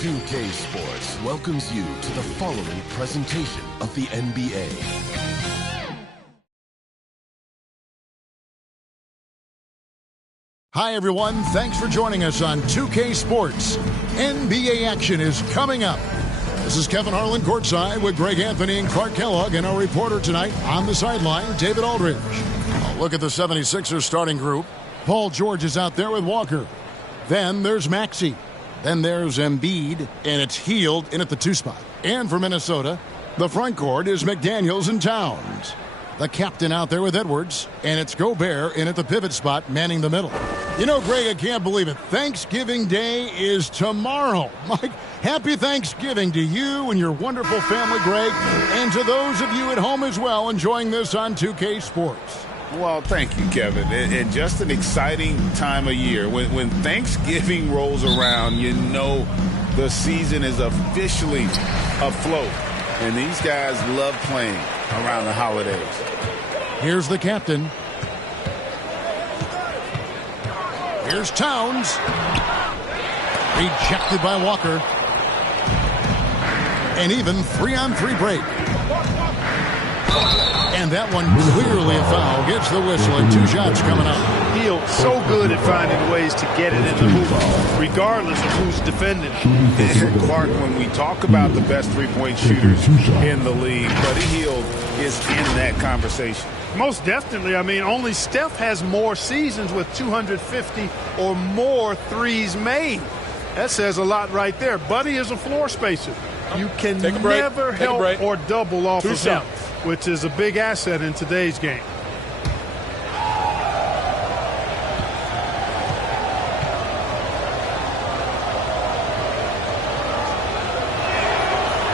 2K Sports welcomes you to the following presentation of the NBA. Hi, everyone. Thanks for joining us on 2K Sports. NBA action is coming up. This is Kevin Harlan courtside with Greg Anthony and Clark Kellogg, and our reporter tonight on the sideline, David Aldridge. A look at the 76ers starting group. Paul George is out there with Walker. Then there's Maxey. Then there's Embiid, and it's Hield in at the 2 spot. And for Minnesota, the front court is McDaniels and Towns. The captain out there with Edwards, and it's Gobert in at the pivot spot, manning the middle. You know, Greg, I can't believe it. Thanksgiving Day is tomorrow. Mike, happy Thanksgiving to you and your wonderful family, Greg, and to those of you at home as well enjoying this on 2K Sports. Well, thank you, Kevin. And just an exciting time of year. When Thanksgiving rolls around, you know the season is officially afloat. And these guys love playing around the holidays. Here's the captain. Here's Towns. Rejected by Walker. And even 3-on-3 break. And that one clearly a foul. Gets the whistle and 2 shots coming up. Hield so good at finding ways to get it in the hoop, regardless of who's defending. Clark, when we talk about the best three-point shooters in the league, Buddy Hield is in that conversation. Most definitely. I mean, only Steph has more seasons with 250 or more threes made. That says a lot right there. Buddy is a floor spacer. You can never help or double off of him, which is a big asset in today's game.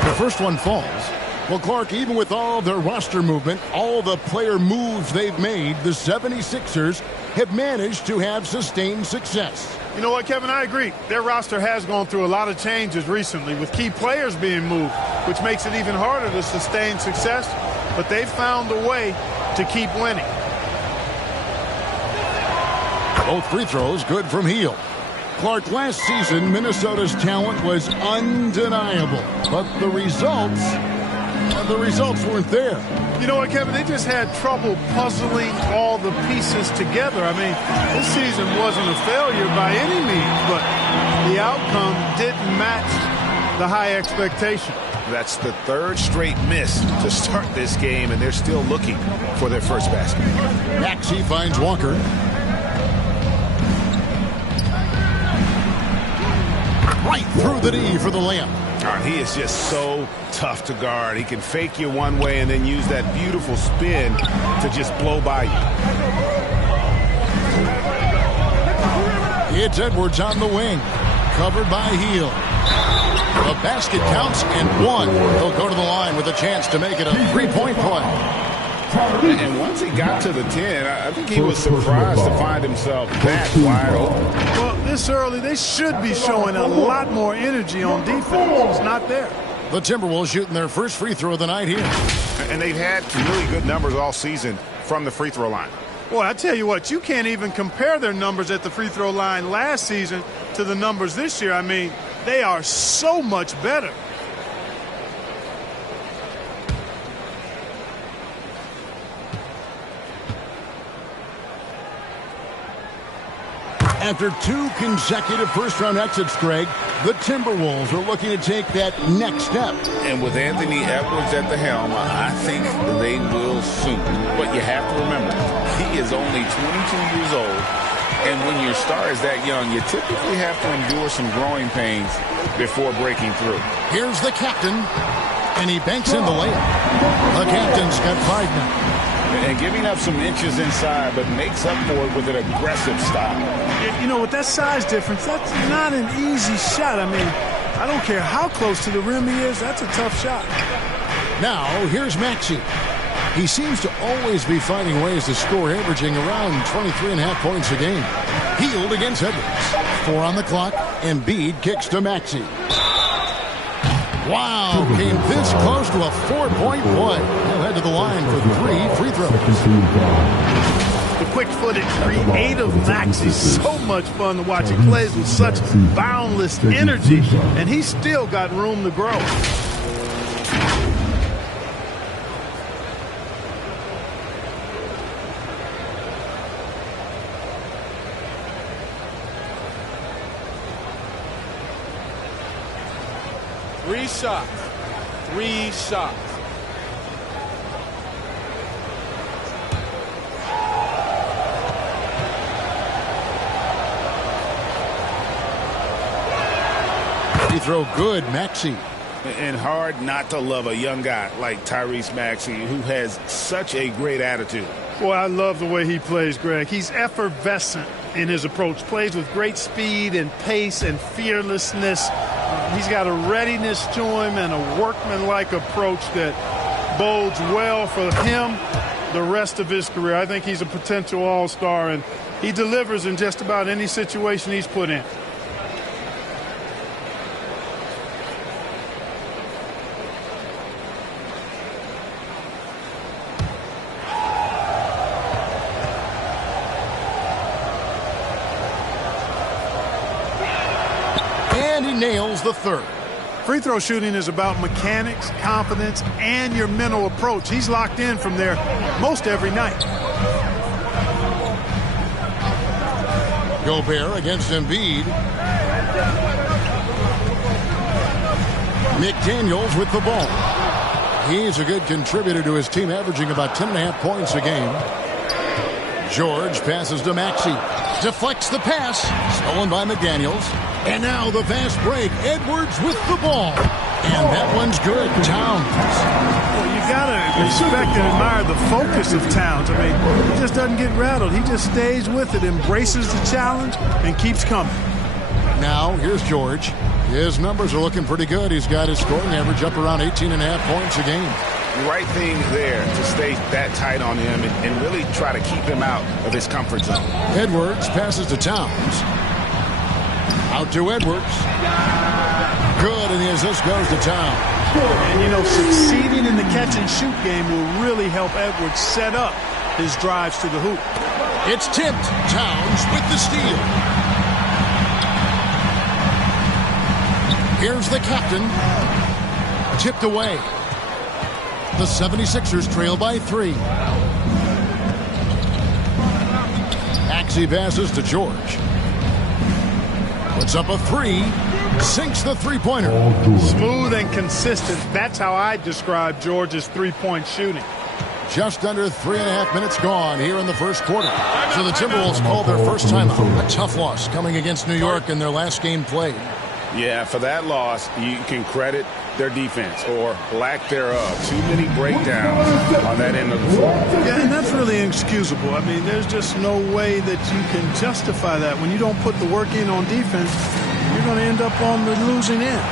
The first one falls. Well, Clark, even with all their roster movement, all the player moves they've made, the 76ers have managed to have sustained success. You know what, Kevin? I agree. Their roster has gone through a lot of changes recently with key players being moved, which makes it even harder to sustain success. But they've found a way to keep winning. Both free throws good from Hield. Clark, last season, Minnesota's talent was undeniable. But the results weren't there. You know what, Kevin? They just had trouble puzzling all the pieces together. I mean, this season wasn't a failure by any means, but the outcome didn't match the high expectation. That's the 3rd straight miss to start this game, and they're still looking for their first basket. Maxey finds Walker. Right through the D for the layup. He is just so tough to guard. He can fake you one way and then use that beautiful spin to just blow by you. It's Edwards on the wing. Covered by Hield. The basket counts and 1. He'll go to the line with a chance to make it a 3-point play. And once he got to the 10, I think he was surprised to find himself that wide open. Well, this early, they should be showing a lot more energy on defense. It's not there. The Timberwolves shooting their first free throw of the night here. And they've had really good numbers all season from the free throw line. Boy, I tell you what, you can't even compare their numbers at the free throw line last season to the numbers this year. I mean, they are so much better. After 2 consecutive first-round exits, Greg, the Timberwolves are looking to take that next step. And with Anthony Edwards at the helm, I think they will soon. But you have to remember, he is only 22 years old. And when your star is that young, you typically have to endure some growing pains before breaking through. Here's the captain, and he banks in the layup. The captain's got 5 now. And giving up some inches inside, but makes up for it with an aggressive style. You know, with that size difference, that's not an easy shot. I mean, I don't care how close to the rim he is, that's a tough shot. Now, here's Maxey. He seems to always be finding ways to score, averaging around 23.5 points a game. Hield against Edwards. 4 on the clock. Embiid kicks to Maxey. Wow, came this close to a 4-point play. He'll head to the line for 3 free throws. The quick-footed, creative Maxey. So much fun to watch. He plays with such boundless energy, and he's still got room to grow. Three shots. He throw good, Maxey. And hard not to love a young guy like Tyrese Maxey, who has such a great attitude. Boy, I love the way he plays, Greg. He's effervescent in his approach. Plays with great speed and pace and fearlessness. He's got a readiness to him and a workmanlike approach that bodes well for him the rest of his career. I think he's a potential all-star, and he delivers in just about any situation he's put in. Nails the third. Free throw shooting is about mechanics, confidence, and your mental approach. He's locked in from there most every night. Gobert against Embiid. McDaniels with the ball. He's a good contributor to his team, averaging about 10.5 points a game. George passes to Maxey. Deflects the pass. Stolen by McDaniels. And now the fast break. Edwards with the ball. And that one's good. Towns. Well, you got to respect and admire the focus of Towns. I mean, he just doesn't get rattled. He just stays with it, embraces the challenge, and keeps coming. Now, here's George. His numbers are looking pretty good. He's got his scoring average up around 18.5 points a game. The right thing there to stay that tight on him and really try to keep him out of his comfort zone. Edwards passes to Towns. Out to Edwards. Good, and the assist goes to Towns. And, you know, succeeding in the catch-and-shoot game will really help Edwards set up his drives to the hoop. It's tipped. Towns with the steal. Here's the captain. Tipped away. The 76ers trail by 3. Maxey passes to George. Puts up a 3. Sinks the three-pointer. Smooth and consistent. That's how I describe George's three-point shooting. Just under 3.5 minutes gone here in the first quarter. So the Timberwolves called their first timeout. A tough loss coming against New York in their last game played. Yeah, for that loss, you can credit their defense or lack thereof. Too many breakdowns on that end of the floor. Yeah, and that's really inexcusable. I mean, there's just no way that you can justify that. When you don't put the work in on defense, you're going to end up on the losing end.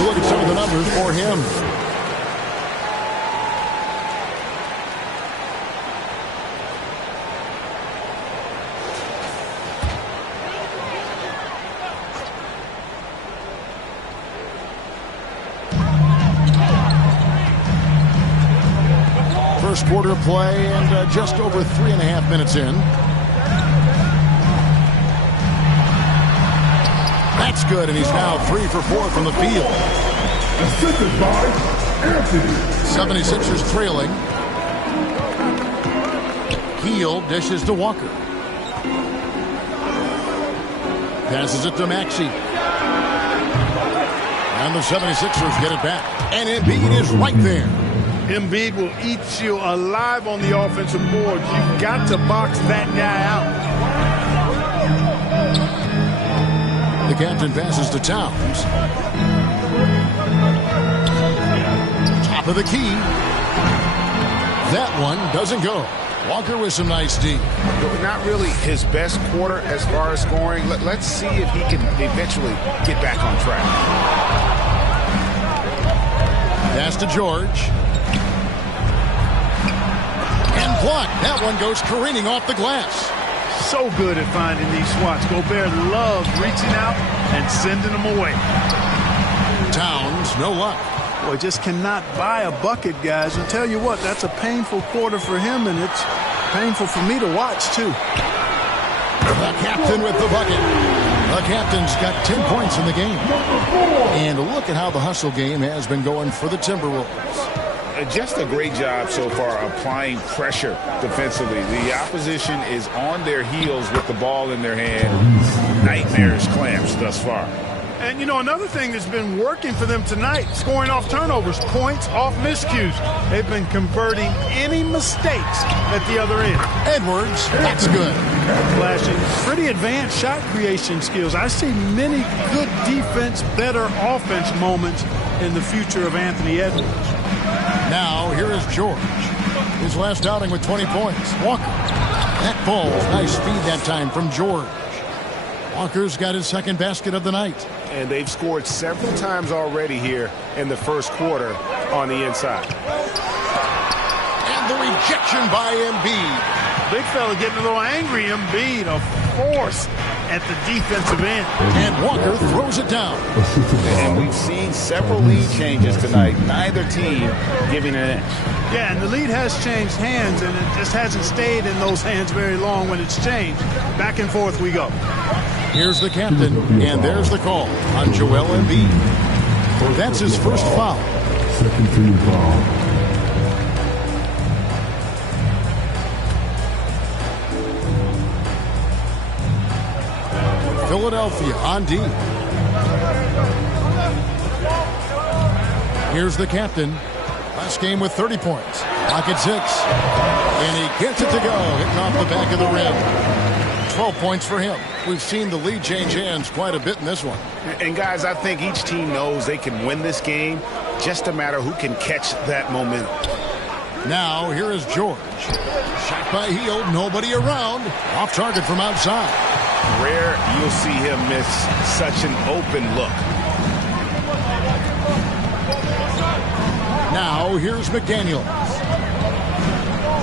Look at some of the numbers for him. First quarter play and just over 3.5 minutes in. That's good, and he's now 3 for 4 from the field. Assisted by 76ers trailing. Hield dishes to Walker. Passes it to Maxey. And the 76ers get it back. And Embiid is right there. Embiid will eat you alive on the offensive board. You've got to box that guy out. The captain passes to Towns. Top of the key. That one doesn't go. Walker with some nice D. Not really his best quarter as far as scoring. Let's see if he can eventually get back on track. Pass to George. And blocked. That one goes careening off the glass. So good at finding these swats. Gobert loves reaching out and sending them away. Towns, no luck. Boy, just cannot buy a bucket, guys. And tell you what, that's a painful quarter for him, and it's painful for me to watch, too. The captain with the bucket. The captain's got 10 points in the game. And look at how the hustle game has been going for the Timberwolves. Just a great job so far applying pressure defensively. The opposition is on their heels with the ball in their hand. Nightmares clamps thus far. And, you know, another thing that's been working for them tonight, scoring off turnovers, points off miscues. They've been converting any mistakes at the other end. Edwards, that's good. Flashing pretty advanced shot creation skills. I see many good defense, better offense moments in the future of Anthony Edwards. Now, here is George. His last outing with 20 points. Walker. That ball, nice speed that time from George. Walker's got his second basket of the night. And they've scored several times already here in the first quarter on the inside. And the rejection by Embiid. Big fella getting a little angry. Embiid, a force at the defensive end. And Walker throws it down. And we've seen several lead changes tonight. Neither team giving an inch. Yeah, and the lead has changed hands, and it just hasn't stayed in those hands very long when it's changed. Back and forth we go. Here's the captain, and there's the call on Joel Embiid. That's his first foul. Second team foul. Philadelphia on D. Here's the captain. Last game with 30 points. Lock at 6. And he gets it to go. Hitting off the back of the rim. 12 points for him. We've seen the lead change hands quite a bit in this one. And, guys, I think each team knows they can win this game. Just a matter who can catch that momentum. Now, here is George. Shot by Hield. Nobody around. Off target from outside. Rare you'll see him miss such an open look. Now, here's McDaniels.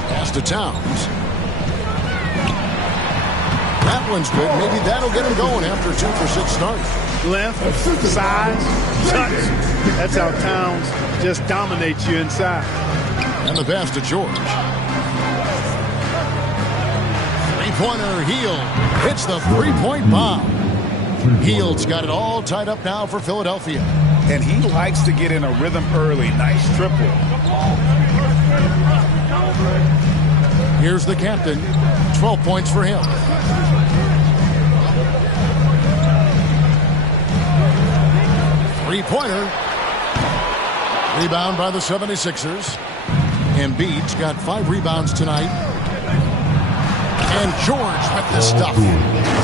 Pass to Towns. That one's good. Maybe that'll get him going after a 2-for-6 start. Length, size, touch. That's how Towns just dominates you inside. And the pass to George. Three-pointer, Hield hits the three-point bomb. Hield's got it all tied up now for Philadelphia. And he likes to get in a rhythm early. Nice triple. Here's the captain. 12 points for him. Three-pointer. Rebound by the 76ers. Embiid's got 5 rebounds tonight. And George with the stuff.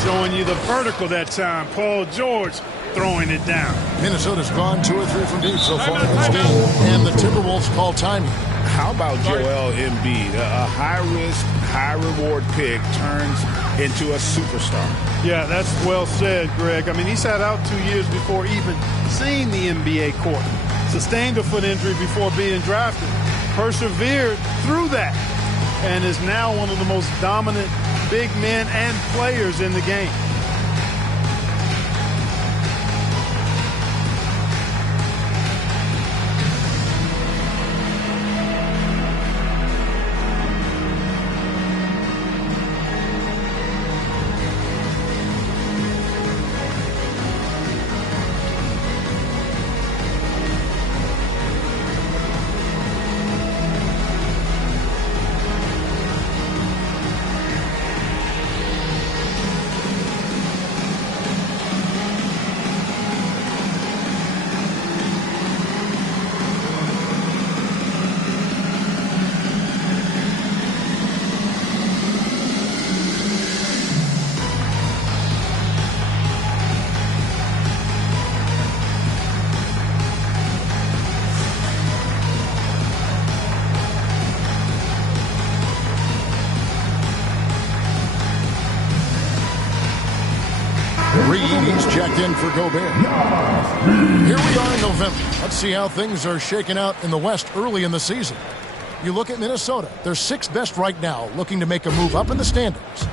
Showing you the vertical that time. Paul George throwing it down. Minnesota's gone 2 or 3 from deep so far in this game. And the Timberwolves call timing. How about Joel Embiid? A high-risk, high-reward pick turns into a superstar. Yeah, that's well said, Greg. I mean, he sat out 2 years before even seeing the NBA court. Sustained a foot injury before being drafted. Persevered through that. And is now one of the most dominant big men and players in the game. Reed, he's checked in for Gobert. Here we are in November. Let's see how things are shaking out in the West early in the season. You look at Minnesota. They're sixth best right now, looking to make a move up in the standings.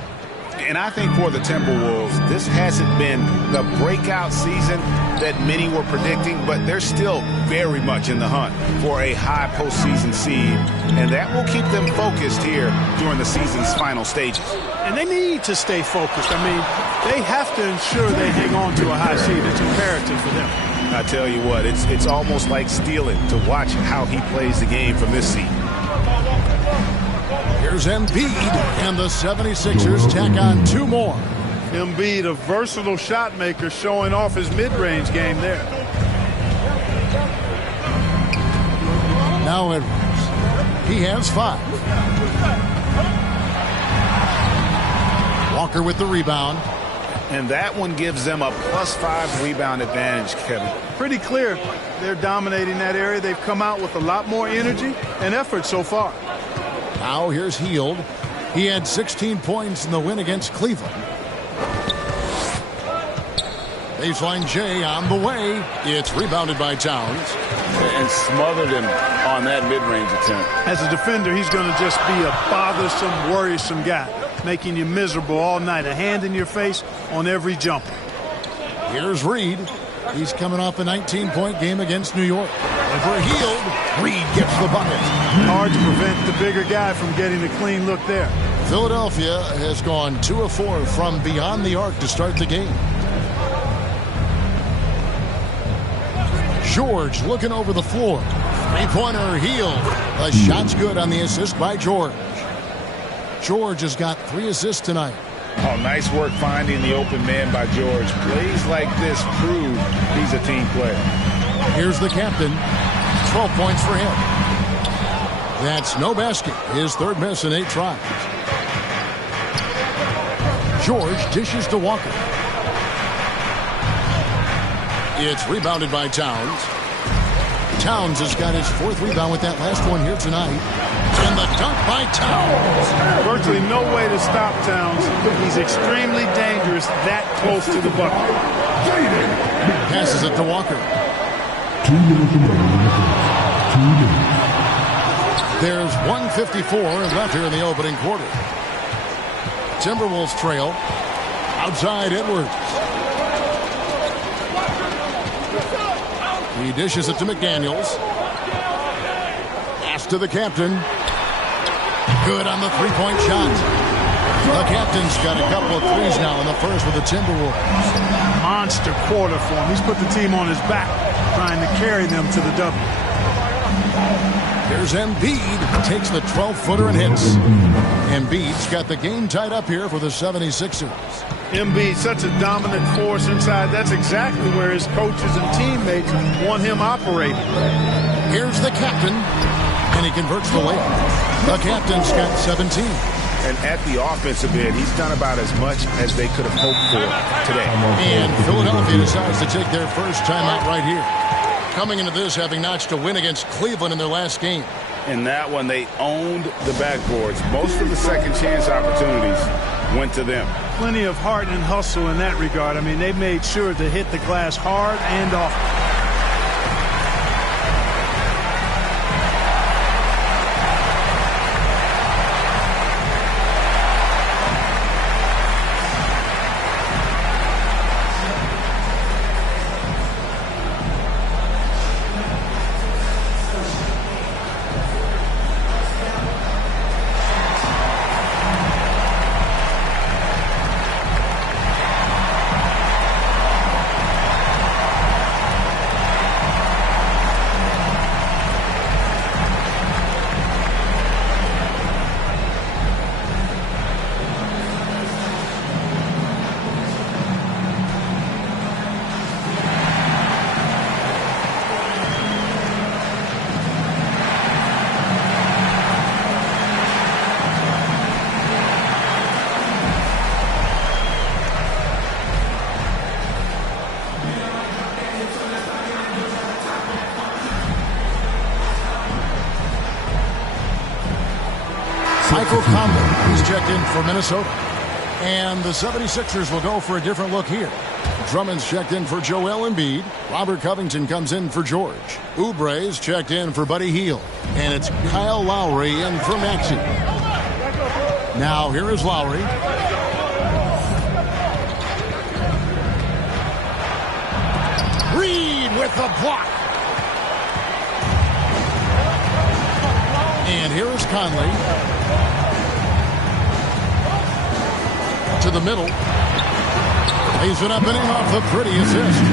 And I think for the Timberwolves, this hasn't been the breakout season that many were predicting, but they're still very much in the hunt for a high postseason seed, and that will keep them focused here during the season's final stages. And they need to stay focused. I mean, they have to ensure they hang on to a high seed. It's imperative for them. I tell you what, it's almost like stealing to watch how he plays the game from this seat. Here's Embiid, and the 76ers tack on two more. Embiid, a versatile shot maker, showing off his mid-range game there. Now Edwards. He has 5. Walker with the rebound. And that one gives them a +5 rebound advantage, Kevin. Pretty clear. They're dominating that area. They've come out with a lot more energy and effort so far. Now here's Hield. He had 16 points in the win against Cleveland. Baseline J on the way. It's rebounded by Towns. And smothered him on that mid-range attempt. As a defender, he's going to just be a bothersome, worrisome guy, making you miserable all night. A hand in your face on every jumper. Here's Reed. He's coming off a 19-point game against New York. And for Hield, Reed gets the bucket. Hard to prevent the bigger guy from getting a clean look there. Philadelphia has gone 2 of 4 from beyond the arc to start the game. George looking over the floor. Three-pointer, Hield. The shot's good on the assist by George. George has got 3 assists tonight. Oh, nice work finding the open man by George. Plays like this prove he's a team player. Here's the captain. 12 points for him. That's no basket. His third miss in 8 tries. George dishes to Walker. It's rebounded by Towns. Towns has got his 4th rebound with that last one here tonight. And the dunk by Towns. Virtually no way to stop Towns. He's extremely dangerous that close to the bucket. Passes it to Walker. 2 minutes remaining in the first. 2 minutes. There's 1:54 left here in the opening quarter. Timberwolves trail. Outside Edwards. He dishes it to McDaniels. Pass to the captain. Good on the 3-point shot. The captain's got a couple of threes now in the first with the Timberwolves. Monster quarter for him. He's put the team on his back, trying to carry them to the W. Here's Embiid. Takes the 12-footer and hits. Embiid's got the game tied up here for the 76ers. Embiid, such a dominant force inside. That's exactly where his coaches and teammates want him operating. Here's the captain, and he converts the layup. The captain's got 17. And at the offensive end, he's done about as much as they could have hoped for today. And Philadelphia decides to take their first timeout right here. Coming into this, having notched a win against Cleveland in their last game. In that one, they owned the backboards. Most of the second chance opportunities went to them. Plenty of heart and hustle in that regard. I mean, they made sure to hit the glass hard and often. Michael Conley, who's checked in for Minnesota. And the 76ers will go for a different look here. Drummond's checked in for Joel Embiid. Robert Covington comes in for George. Oubre's checked in for Buddy Hield. And it's Kyle Lowry in for Maxey. Now here is Lowry. Reed with the block. And here is Conley. To the middle. Lays it up and in off the pretty assist.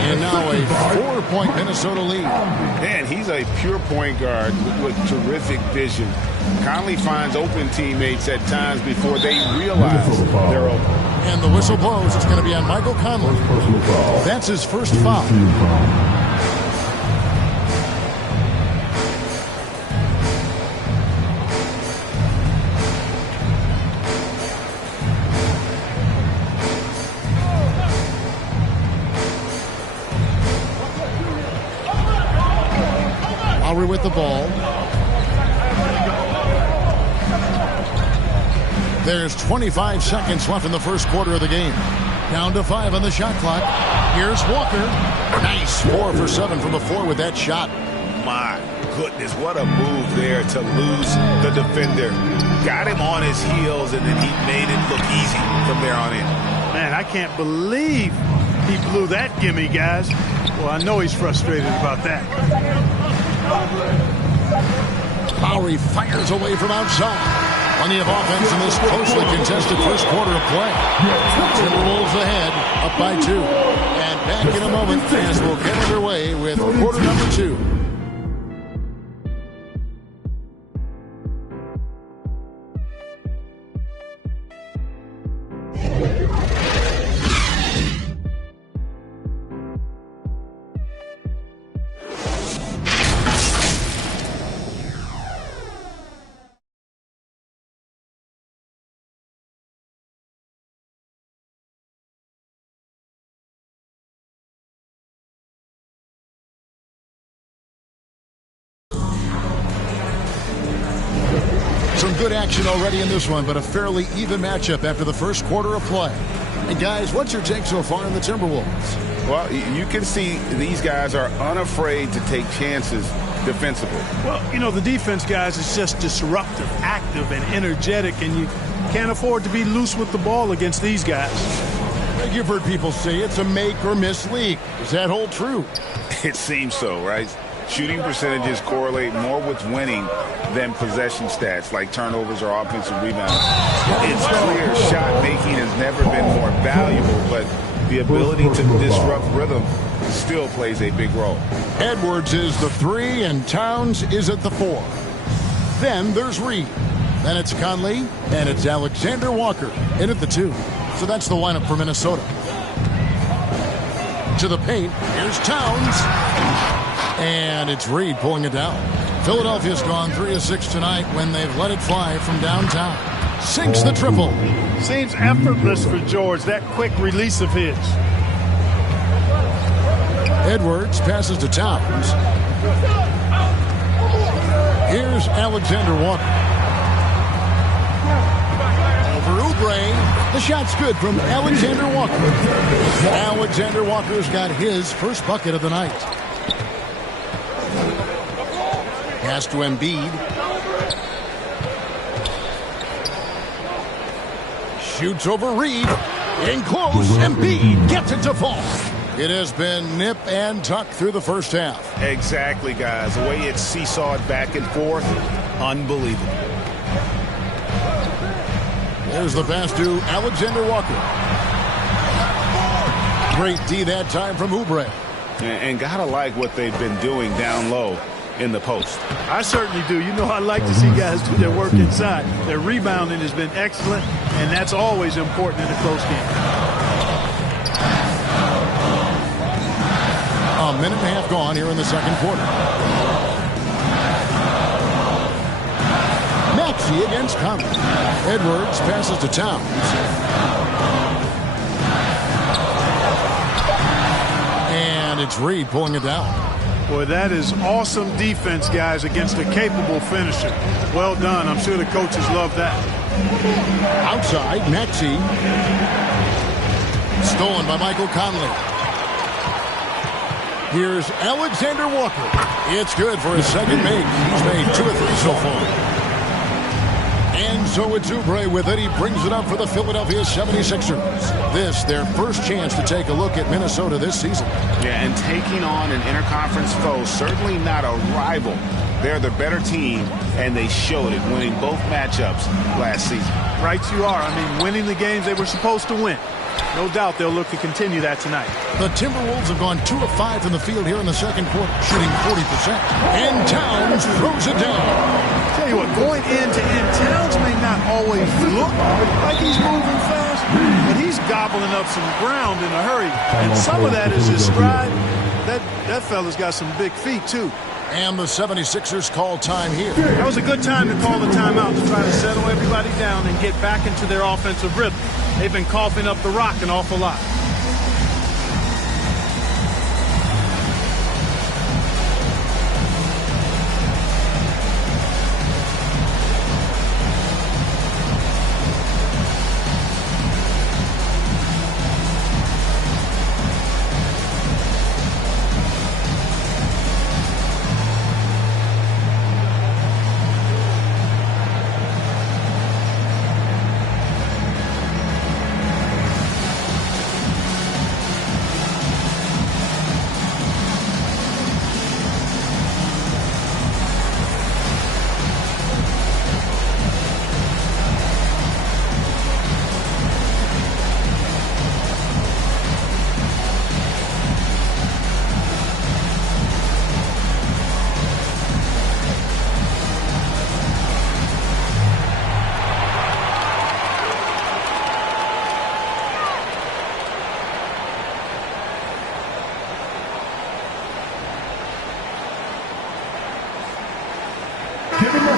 And now a 4-point Minnesota lead. Man, he's a pure point guard with terrific vision. Conley finds open teammates at times before they realize they're open. And the whistle blows. It's going to be on Michael Conley. That's his first foul. Lowry with the ball. There's 25 seconds left in the first quarter of the game. Down to 5 on the shot clock. Here's Walker. Nice 4 for 7 from the floor with that shot. My goodness, what a move there to lose the defender. Got him on his heels, and then he made it look easy from there on in. Man, I can't believe he blew that gimme, guys. Well, I know he's frustrated about that. Lowry fires away from outside. Plenty of offense in this closely contested first quarter of play. Timberwolves ahead, up by 2. And back in a moment as we'll get underway with quarter number 2. Some good action already in this one, but a fairly even matchup after the first quarter of play. And guys, what's your take so far on the Timberwolves? Well, you can see these guys are unafraid to take chances defensively. Well, you know, the defense, guys, is just disruptive, active, and energetic, and you can't afford to be loose with the ball against these guys. You've heard people say it's a make or miss league. Does that hold true? It seems so, right? Shooting percentages correlate more with winning than possession stats like turnovers or offensive rebounds. It's clear shot making has never been more valuable, but the ability to disrupt rhythm still plays a big role. Edwards is the 3 and Towns is at the 4. Then there's Reed. Then it's Conley and it's Alexander Walker in at the 2. So that's the lineup for Minnesota. To the paint, here's Towns. And it's Reed pulling it down. Philadelphia's gone 3 of 6 tonight when they've let it fly from downtown. Sinks the triple. Seems effortless for George, that quick release of his. Edwards passes to Towns. Here's Alexander Walker. Over Oubre. The shot's good from Alexander Walker. Alexander Walker's got his first bucket of the night. Pass to Embiid. Shoots over Reed. In close. Embiid gets it to fall. It has been nip and tuck through the first half. Exactly, guys. The way it's seesawed back and forth, unbelievable. There's the pass to Alexander Walker. Great D that time from Oubre. And gotta like what they've been doing down low in the post. I certainly do. You know, I like to see guys do their work inside. Their rebounding has been excellent, and that's always important in a close game. A minute and a half gone here in the second quarter. Maxey against Conley. Edwards passes to Towns. And it's Reed pulling it down. Boy, that is awesome defense, guys, against a capable finisher. Well done. I'm sure the coaches love that. Outside, Maxey. Stolen by Michael Conley. Here's Alexander Walker. It's good for his second make. He's made 2 of 3 so far. And so it's Oubre with it. He brings it up for the Philadelphia 76ers. This, their first chance to take a look at Minnesota this season. Yeah, and taking on an interconference foe, certainly not a rival. They're the better team, and they showed it, winning both matchups last season. Right you are. I mean, winning the games they were supposed to win. No doubt they'll look to continue that tonight. The Timberwolves have gone 2 of 5 from the field here in the second quarter, shooting 40%. And Towns throws it down. Tell you what, going end to end, Towns may not always look like he's moving fast, but he's gobbling up some ground in a hurry. And some of that is his stride. That fella's got some big feet, too. And the 76ers call time here. That was a good time to call the timeout to try to settle everybody down and get back into their offensive rhythm. They've been coughing up the rock an awful lot.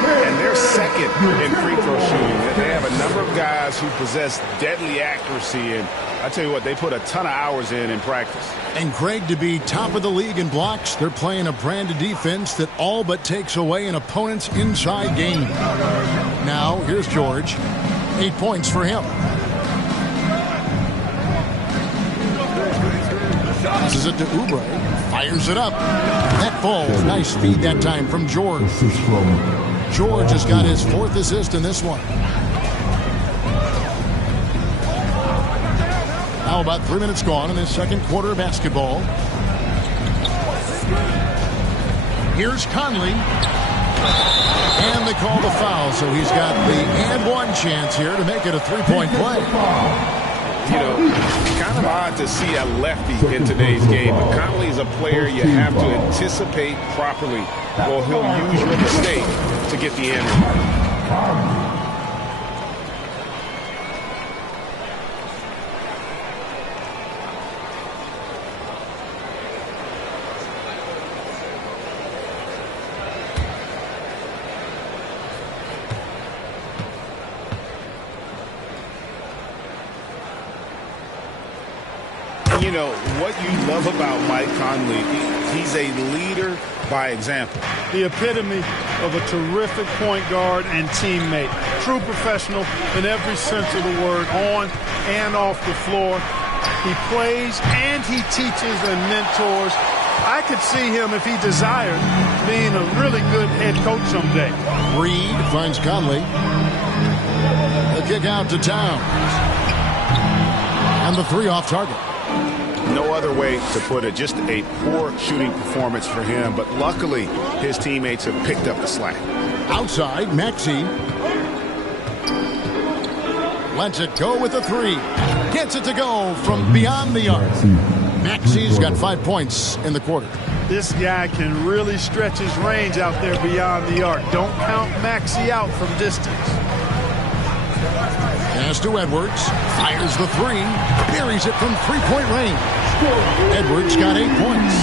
And they're second in free throw shooting. They have a number of guys who possess deadly accuracy, and I tell you what, they put a ton of hours in practice. And Craig, to be top of the league in blocks, they're playing a brand of defense that all but takes away an opponent's inside game. Now, here's George. 8 points for him. Passes it to Oubre. Fires it up. That falls. Nice feed that time from George. George has got his 4th assist in this one. Now about 3 minutes gone in this second quarter of basketball. Here's Conley. And they call the foul, so he's got the and one chance here to make it a 3-point play. You know, kind of odd to see a lefty in today's game, but Conley is a player you have to anticipate properly, or he'll use your mistake to get the end. You know, what you love about Mike Conley, he's a leader by example. The epitome of a terrific point guard and teammate. True professional in every sense of the word, on and off the floor. He plays and he teaches and mentors. I could see him, if he desired, being a really good head coach someday. Reed finds Conley. The kick out to Towns. And the 3 off target. No other way to put it, just a poor shooting performance for him, but luckily his teammates have picked up the slack. Outside, Maxey lets it go with a 3. Gets it to go from beyond the arc. Maxey's got 5 points in the quarter. This guy can really stretch his range out there beyond the arc. Don't count Maxey out from distance. Pass to Edwards. Fires the 3. Buries it from 3-point range. Edwards got 8 points.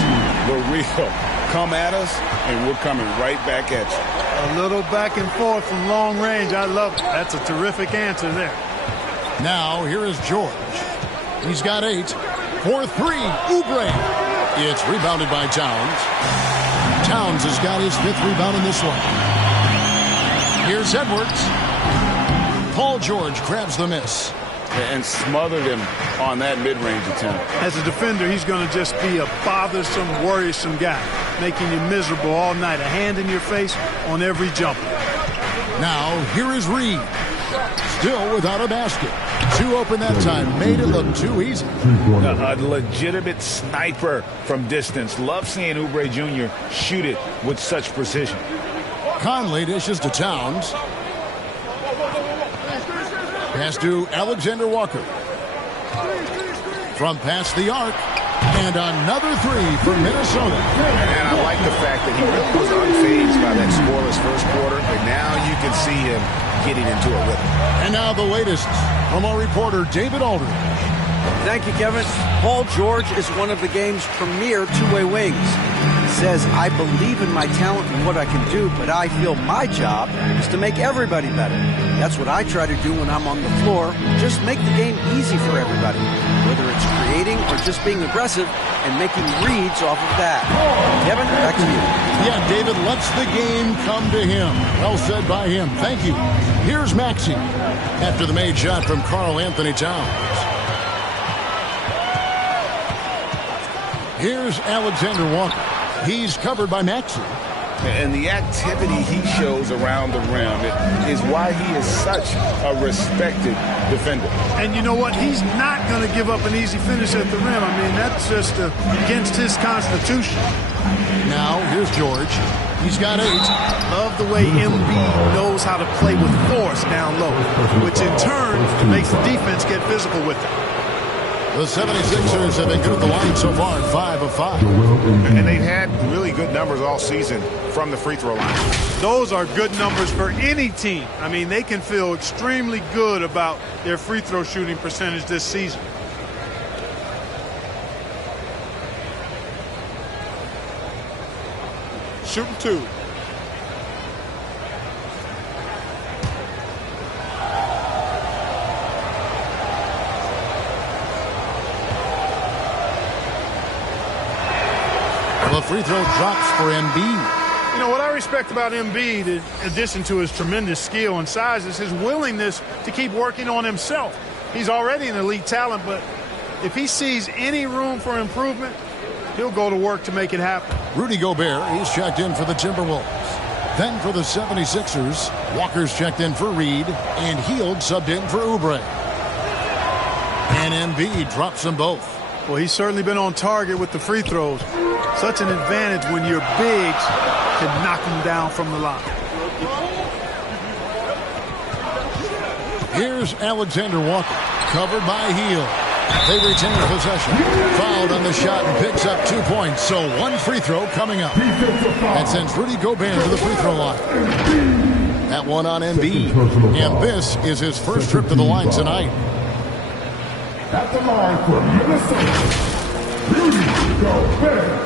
The real come at us, and we're coming right back at you. A little back and forth from long range. I love it. That's a terrific answer there. Now, here is George. He's got 8. For 3, Oubre. It's rebounded by Towns. Towns has got his 5th rebound in this one. Here's Edwards. Paul George grabs the miss. and smothered him on that mid-range attempt. As a defender, he's going to just be a bothersome, worrisome guy, making you miserable all night. A hand in your face on every jumper. Now, here is Reed. Still without a basket. Too open that time. Made it look too easy. A legitimate sniper from distance. Love seeing Oubre Jr. shoot it with such precision. Conley dishes to Towns. Pass to Alexander Walker. From past the arc. And another three for Minnesota. And I like the fact that he really was unfazed by that scoreless first quarter. And now you can see him getting into a rhythm. And now the latest from our reporter, David Aldridge. Thank you, Kevin. Paul George is one of the game's premier two-way wings. He says, I believe in my talent and what I can do, but I feel my job is to make everybody better. That's what I try to do when I'm on the floor. Just make the game easy for everybody, whether it's creating or just being aggressive and making reads off of that. Kevin, back to you. Yeah, David lets the game come to him. Well said by him. Thank you. Here's Maxey after the made shot from Karl Anthony Towns. Here's Alexander Walker. He's covered by Maxey. And the activity he shows around the rim is why he is such a respected defender. And you know what? He's not going to give up an easy finish at the rim. I mean, that's just against his constitution. Now, here's George. He's got 8. Love the way Embiid knows how to play with force down low, which in turn makes the defense get physical with it. The 76ers have been good at the line so far, 5 of 5. And they've had really good numbers all season from the free throw line. Those are good numbers for any team. I mean, they can feel extremely good about their free throw shooting percentage this season. Shooting 2. The free throw drops for Embiid. You know, what I respect about Embiid, in addition to his tremendous skill and size, is his willingness to keep working on himself. He's already an elite talent, but if he sees any room for improvement, he'll go to work to make it happen. Rudy Gobert, he's checked in for the Timberwolves. Then for the 76ers, Walker's checked in for Reed, and Hield subbed in for Oubre. And Embiid drops them both. Well, he's certainly been on target with the free throws. Such an advantage when your bigs can knock them down from the line. Here's Alexander Walker, covered by Hield. They retain possession. Fouled on the shot and picks up 2 points. So 1 free throw coming up. That sends Rudy Gobert to the free throw line. That one on Embiid. And this is his first trip to the line tonight. At the line for Minnesota, Rudy Gobert.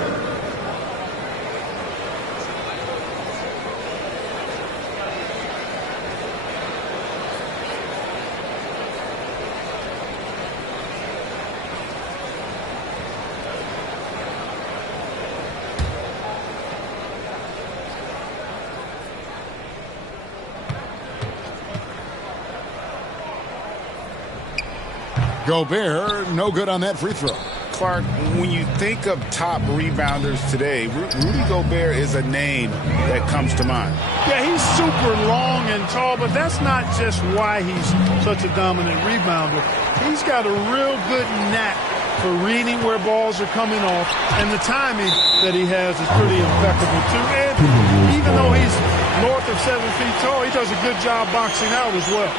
Gobert, no good on that free throw. Clark, when you think of top rebounders today, Rudy Gobert is a name that comes to mind. Yeah, he's super long and tall, but that's not just why he's such a dominant rebounder. He's got a real good knack for reading where balls are coming off, and the timing that he has is pretty impeccable, too. And even though he's north of 7 feet tall, he does a good job boxing out as well.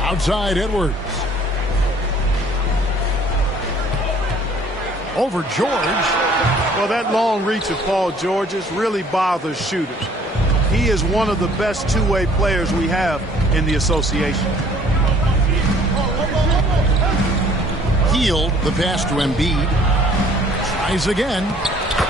Outside Edwards. Over George. Well, that long reach of Paul George's really bothers shooters. He is one of the best two-way players we have in the association. Hield the pass to Embiid. Tries again.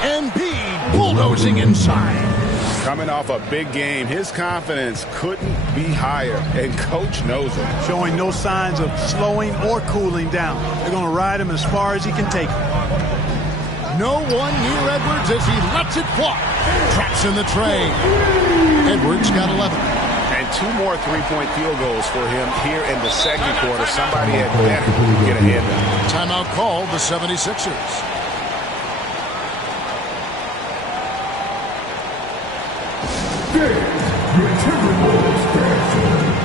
Embiid bulldozing inside. Coming off a big game, his confidence couldn't be higher, and coach knows it. Showing no signs of slowing or cooling down. They're going to ride him as far as he can take him. No one near Edwards as he lets it fly. Traps in the tray. Edwards got 11. And 2 more three-point field goals for him here in the second quarter. Somebody had better get ahead of him. Timeout called the 76ers. Your Timberwolves dancing.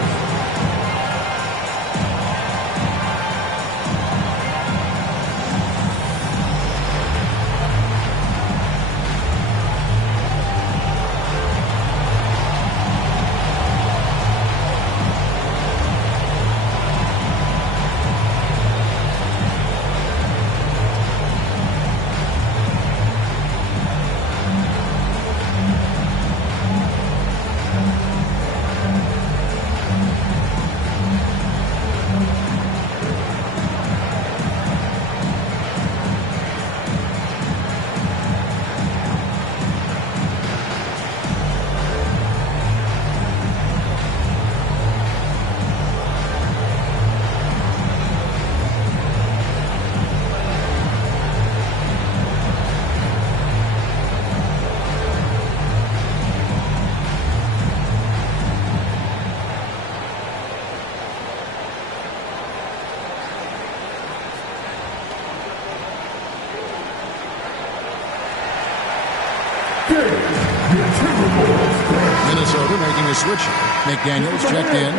Minnesota making a switch. McDaniels checked in.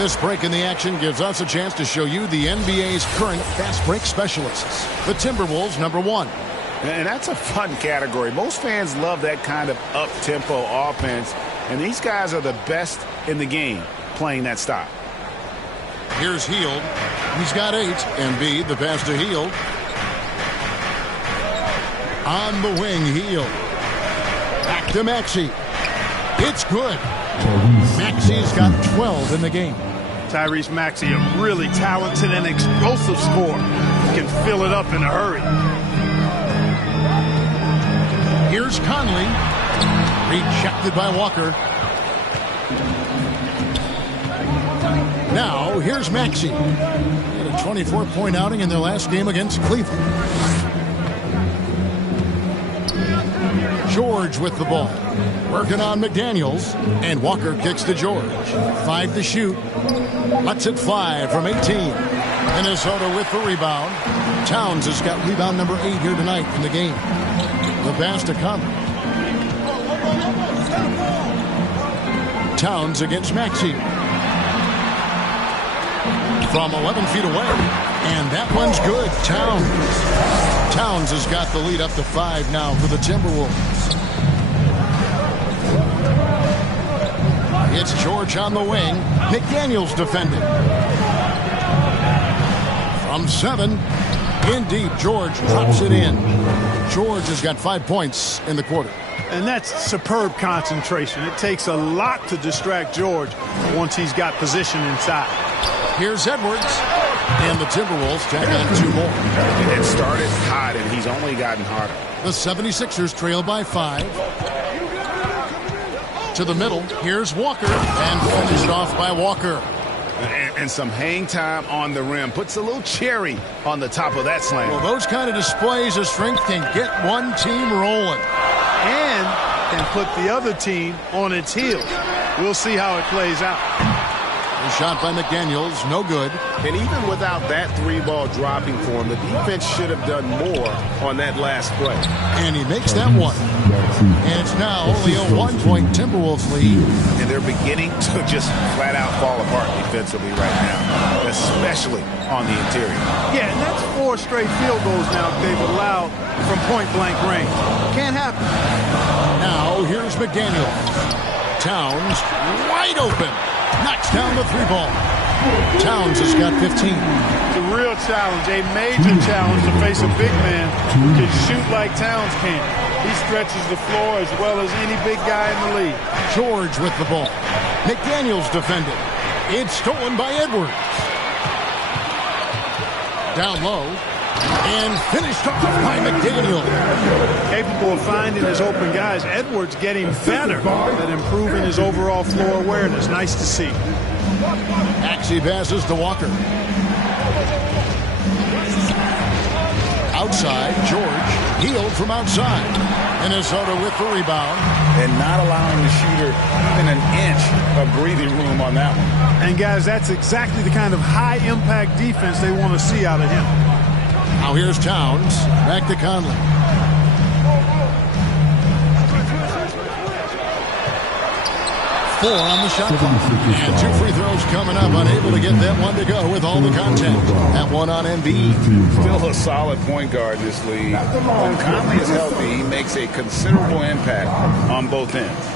This break in the action gives us a chance to show you the NBA's current fast break specialists. The Timberwolves, number 1. And that's a fun category. Most fans love that kind of up-tempo offense. And these guys are the best in the game playing that style. Here's Hield. He's got 8. Embiid, the pass to Hield. On the wing, Hield. Back to Maxey. It's good. Maxey's got 12 in the game. Tyrese Maxey, a really talented and explosive scorer. Can fill it up in a hurry. Here's Conley. Rejected by Walker. Now, here's Maxey. He had a 24-point outing in their last game against Cleveland. George with the ball. Working on McDaniels. And Walker kicks to George. 5 to shoot. Lets it fly from 18. Minnesota with the rebound. Towns has got rebound number 8 here tonight in the game. The pass to Conley. Towns against Maxey. From 11 feet away. And that one's good. Towns has got the lead up to 5 now for the Timberwolves. It's George on the wing. McDaniels defending. From 7. In deep, George drops it in. George has got 5 points in the quarter. And that's superb concentration. It takes a lot to distract George once he's got position inside. Here's Edwards. And the Timberwolves tack on 2 more. It started hot, and he's only gotten harder. The 76ers trail by 5. To the middle. Here's Walker. And finished off by Walker. And some hang time on the rim. Puts a little cherry on the top of that slam. Well, those kind of displays of strength can get one team rolling. And can put the other team on its heels. We'll see how it plays out. A shot by McDaniels, no good. And even without that 3-ball dropping for him, the defense should have done more on that last play. And he makes that one. And it's now only a 1-point Timberwolves lead. And they're beginning to just flat out fall apart defensively right now, especially on the interior. Yeah, and that's 4 straight field goals now they've allowed from point-blank range. Can't happen. Now here's McDaniels. Towns wide open. Knocks down the 3-ball. Towns has got 15. It's a real challenge, a major challenge to face a big man who can shoot like Towns can. He stretches the floor as well as any big guy in the league. George with the ball. McDaniels defended. It's stolen by Edwards. Down low. And finished off by McDaniel. Capable of finding his open guys. Edwards getting better at improving his overall floor awareness. Nice to see. Maxey passes to Walker. outside. George, Hield from outside. Minnesota with the rebound. And not allowing the shooter even an inch of breathing room on that one. And, guys, that's exactly the kind of high-impact defense they want to see out of him. Now here's Towns. Back to Conley. Four on the shot clock. And 2 free throws coming up. Unable to get that one to go with all the contact. That one on MB. Still a solid point guard in this league. When Conley is healthy, he makes a considerable impact on both ends.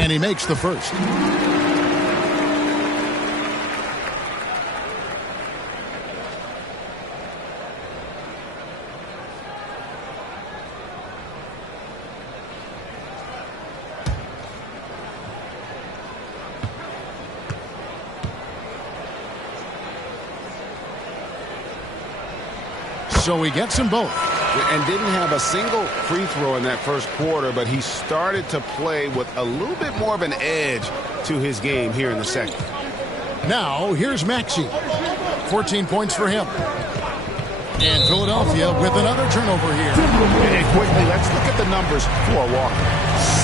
And he makes the first. So he gets them both. And didn't have a single free throw in that first quarter, but he started to play with a little bit more of an edge to his game here in the second. Now, here's Maxey. 14 points for him. And Philadelphia with another turnover here. And quickly, let's look at the numbers for Walker.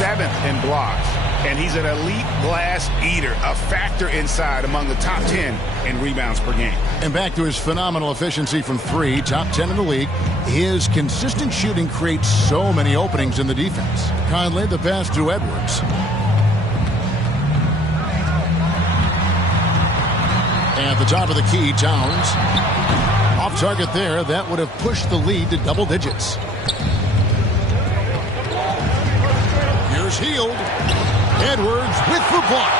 7th in blocks. And he's an elite glass eater, a factor inside among the top 10 in rebounds per game. And back to his phenomenal efficiency from 3, top 10 in the league. His consistent shooting creates so many openings in the defense. Conley, the pass to Edwards. At the top of the key, Towns. Off target there, that would have pushed the lead to double digits. Here's Hield. Edwards with the block.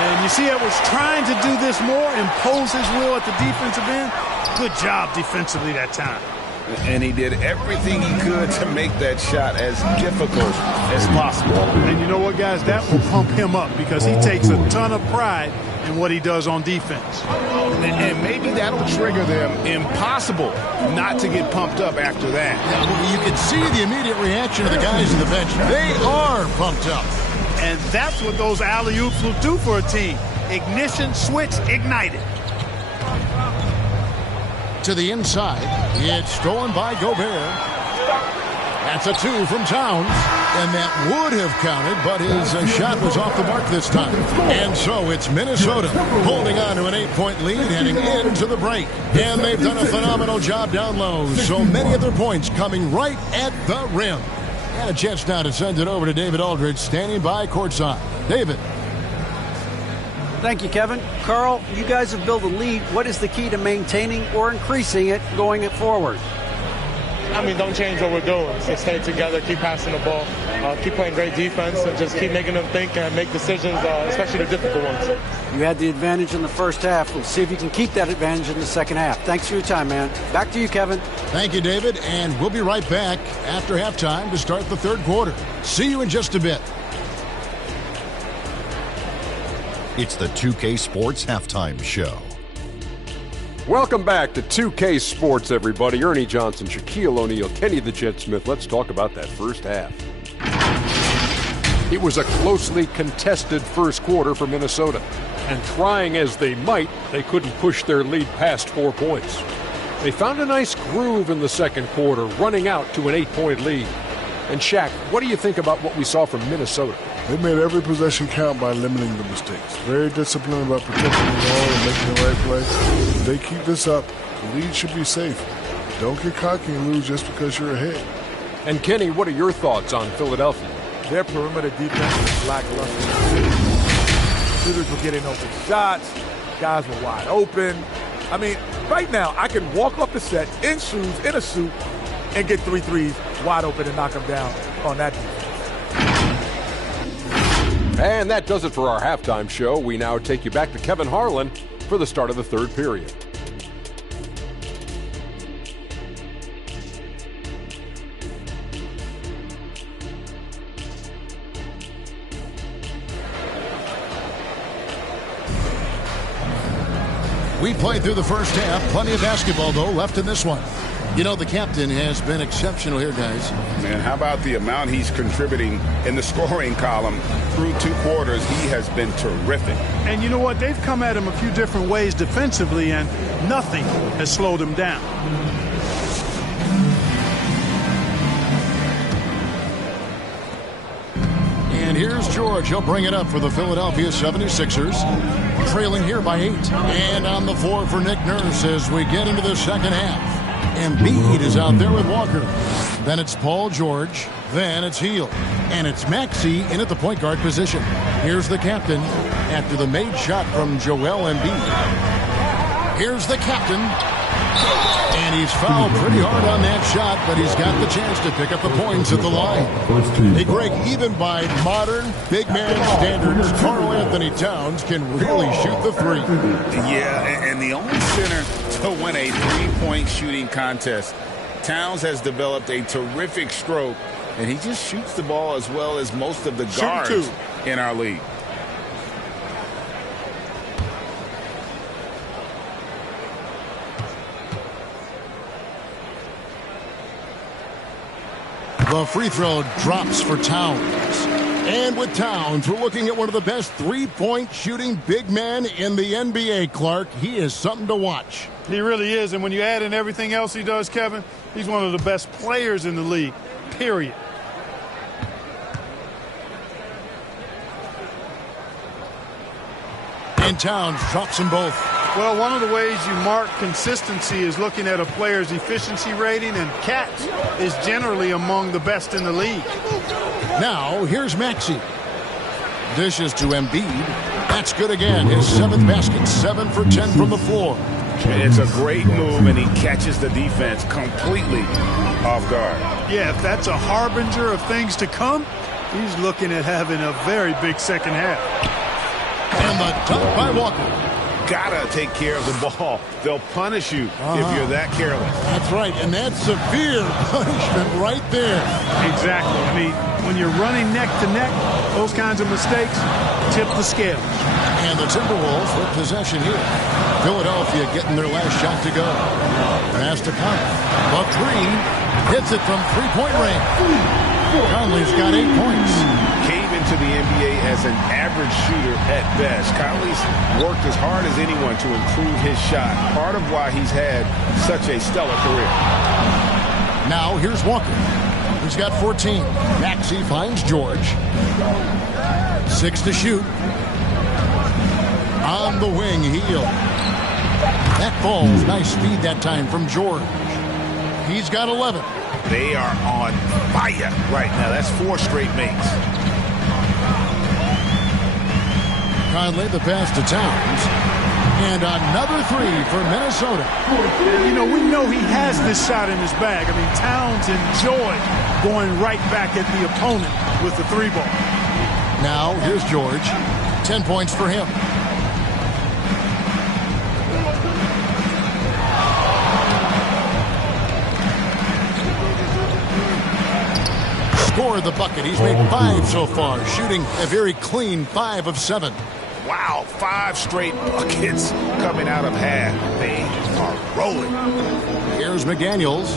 And you see Edwards trying to do this more, impose his will at the defensive end. Good job defensively that time. And he did everything he could to make that shot as difficult as possible. And you know what, guys? That will pump him up because he takes a ton of pride in what he does on defense. And maybe that'll trigger them. Impossible not to get pumped up after that. Yeah, you can see the immediate reaction of the guys on the bench. They are pumped up. And that's what those alley-oops will do for a team. Ignition, switch, ignited. To the inside. It's stolen by Gobert. That's a 2 from Towns. And that would have counted, but his shot was off the mark this time. And so it's Minnesota holding on to an 8-point lead heading into the break. And they've done a phenomenal job down low. So many of their points coming right at the rim. And a chance now to send it over to David Aldridge, standing by courtside. David. Thank you, Kevin. Carl, you guys have built a lead. What is the key to maintaining or increasing it going forward? I mean, don't change what we're doing. So stay together, keep passing the ball, keep playing great defense, and just keep making them think and make decisions, especially the difficult ones. You had the advantage in the first half. We'll see if you can keep that advantage in the second half. Thanks for your time, man. Back to you, Kevin. Thank you, David. And we'll be right back after halftime to start the third quarter. See you in just a bit. It's the 2K Sports Halftime Show. Welcome back to 2K Sports, everybody. Ernie Johnson, Shaquille O'Neal, Kenny the Jet Smith. Let's talk about that first half. It was a closely contested first quarter for Minnesota. And trying as they might, they couldn't push their lead past 4 points. They found a nice groove in the second quarter, running out to an 8-point lead. And Shaq, what do you think about what we saw from Minnesota? They made every possession count by limiting the mistakes. Very disciplined about protecting the ball and making the right play. If they keep this up, the lead should be safe. Don't get cocky and lose just because you're ahead. And Kenny, what are your thoughts on Philadelphia? Their perimeter defense was lackluster. Shooters were getting open shots. Guys were wide open. I mean, right now, I can walk off the set in shoes, in a suit, and get 3 threes wide open and knock them down on that defense. And that does it for our halftime show. We now take you back to Kevin Harlan for the start of the third period. We We played through the first half. Plenty of basketball, though, left in this one. You know, the captain has been exceptional here, guys. Man, how about the amount he's contributing in the scoring column through 2 quarters? He has been terrific. And you know what? They've come at him a few different ways defensively, and nothing has slowed him down. And here's George. He'll bring it up for the Philadelphia 76ers. Trailing here by 8. And on the floor for Nick Nurse as we get into the second half. Embiid is out there with Walker. Then it's Paul George. Then it's Hield. And it's Maxey in at the point guard position. Here's the captain after the made shot from Joel Embiid. Here's the captain. And he's fouled pretty hard on that shot, but he's got the chance to pick up the points at the line. Hey, Greg, even by modern big man standards, Karl Anthony Towns can really shoot the three. Yeah, and the only center to win a three-point shooting contest. Towns has developed a terrific stroke, and he just shoots the ball as well as most of the guards in our league. The free throw drops for Towns. And with Towns, we're looking at one of the best three-point shooting big men in the NBA, Clark. He is something to watch. He really is, and when you add in everything else he does, Kevin, he's one of the best players in the league, period. And Towns drops them both. Well, one of the ways you mark consistency is looking at a player's efficiency rating, and Cat is generally among the best in the league. Now, here's Maxey. Dishes to Embiid. That's good again. His 7th basket, 7 for 10 from the floor. And it's a great move, and he catches the defense completely off guard. Yeah, if that's a harbinger of things to come, he's looking at having a very big second half. And the dunk by Walker. Gotta take care of the ball. They'll punish you if you're that careless. That's right, and that's severe punishment right there. Exactly. I mean, when you're running neck to neck, those kinds of mistakes tip the scale. And the Timberwolves with possession here. Philadelphia getting their last shot to go. Pass to Conley. The three. Hits it from three-point range. Conley's got 8 points. Came into the NBA as an average shooter at best. Conley's worked as hard as anyone to improve his shot. Part of why he's had such a stellar career. Now here's Walker. He's got 14. Maxey finds George. 6 to shoot. On the wing, Hield. That ball's nice speed that time from George. He's got 11. They are on fire right now. That's 4 straight makes. Conley the pass to Towns. And another 3 for Minnesota. You know, we know he has this shot in his bag. I mean, Towns enjoyed going right back at the opponent with the 3 ball. Now, here's George. 10 points for him. Scored the bucket. He's made 5 so far, shooting a very clean 5 of 7. Wow, 5 straight buckets coming out of half. They are rolling. Here's McDaniels.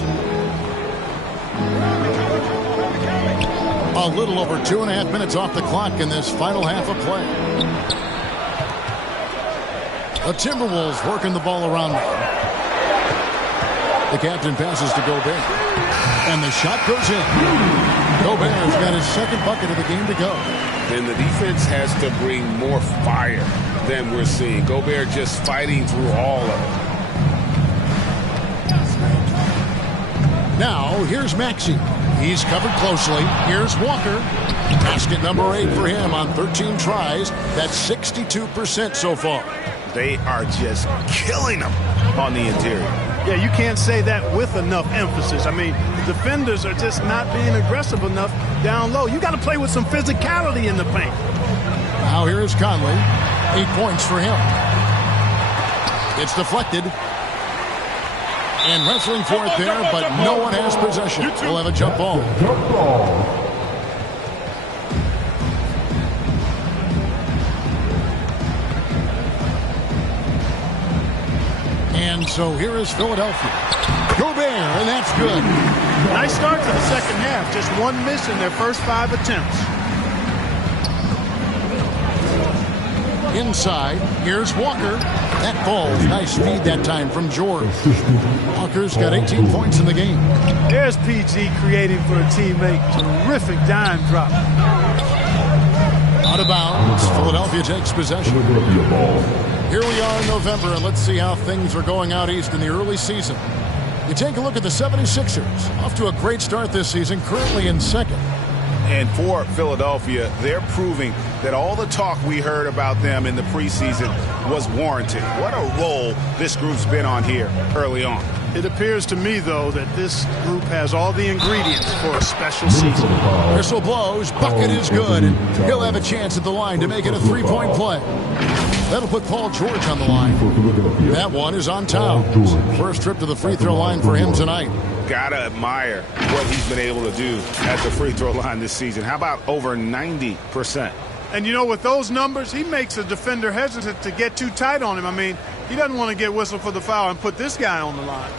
A little over 2.5 minutes off the clock in this final half of play. The Timberwolves working the ball around now. The captain passes to Gobert. And the shot goes in. Gobert's got his 2nd bucket of the game to go. Then the defense has to bring more fire than we're seeing. Gobert just fighting through all of it. Now, here's Maxey. He's covered closely. Here's Walker. Basket number 8 for him on 13 tries. That's 62% so far. They are just killing them on the interior. Yeah, you can't say that with enough emphasis. I mean, the defenders are just not being aggressive enough down low. You got to play with some physicality in the paint. Now here is Conley. 8 points for him. It's deflected. And wrestling for it there, but no one has possession. We'll have a jump ball. So here is Philadelphia. Gobert, and that's good. Nice start to the second half. Just one miss in their first 5 attempts. Inside, here's Walker. That falls. Nice feed that time from George. Walker's got 18 points in the game. There's PG creating for a teammate. Terrific dime drop. Out of bounds. Philadelphia takes possession. Here we are in November, and let's see how things are going out east in the early season. You take a look at the 76ers. Off to a great start this season, currently in second. And for Philadelphia, they're proving that all the talk we heard about them in the preseason was warranted. What a role this group's been on here early on. It appears to me, though, that this group has all the ingredients for a special season. Whistle blows, bucket is good, and he'll have a chance at the line to make it a three-point play. That'll put Paul George on the line. That one is on Towns. First trip to the free throw line for him tonight. Gotta admire what he's been able to do at the free throw line this season. How about over 90%? And, you know, with those numbers, he makes a defender hesitant to get too tight on him. I mean, he doesn't want to get whistled for the foul and put this guy on the line.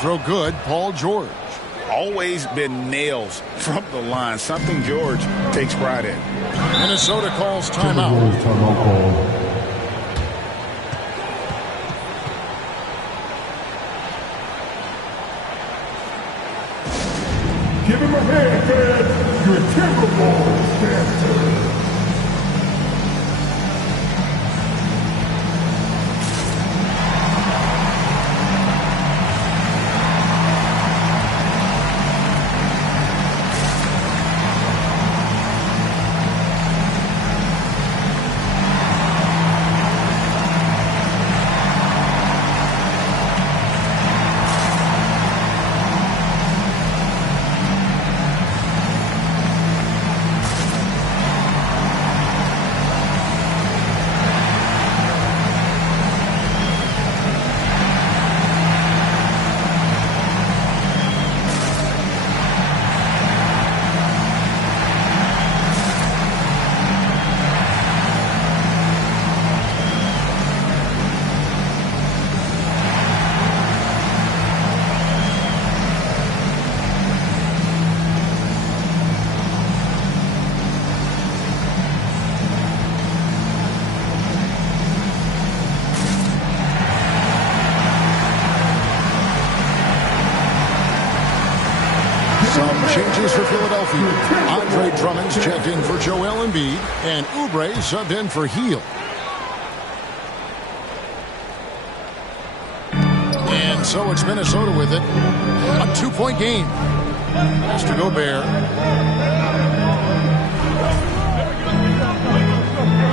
Throw good, Paul George. Always been nails from the line, something George takes pride in. Minnesota calls timeout. Give him a hand, fans. Your Timberwolves fans. Changes for Philadelphia. Andre Drummond's checked in for Joel Embiid, and Oubre subbed in for Heel. And so it's Minnesota with it. A 2-point game. Pass to Gobert.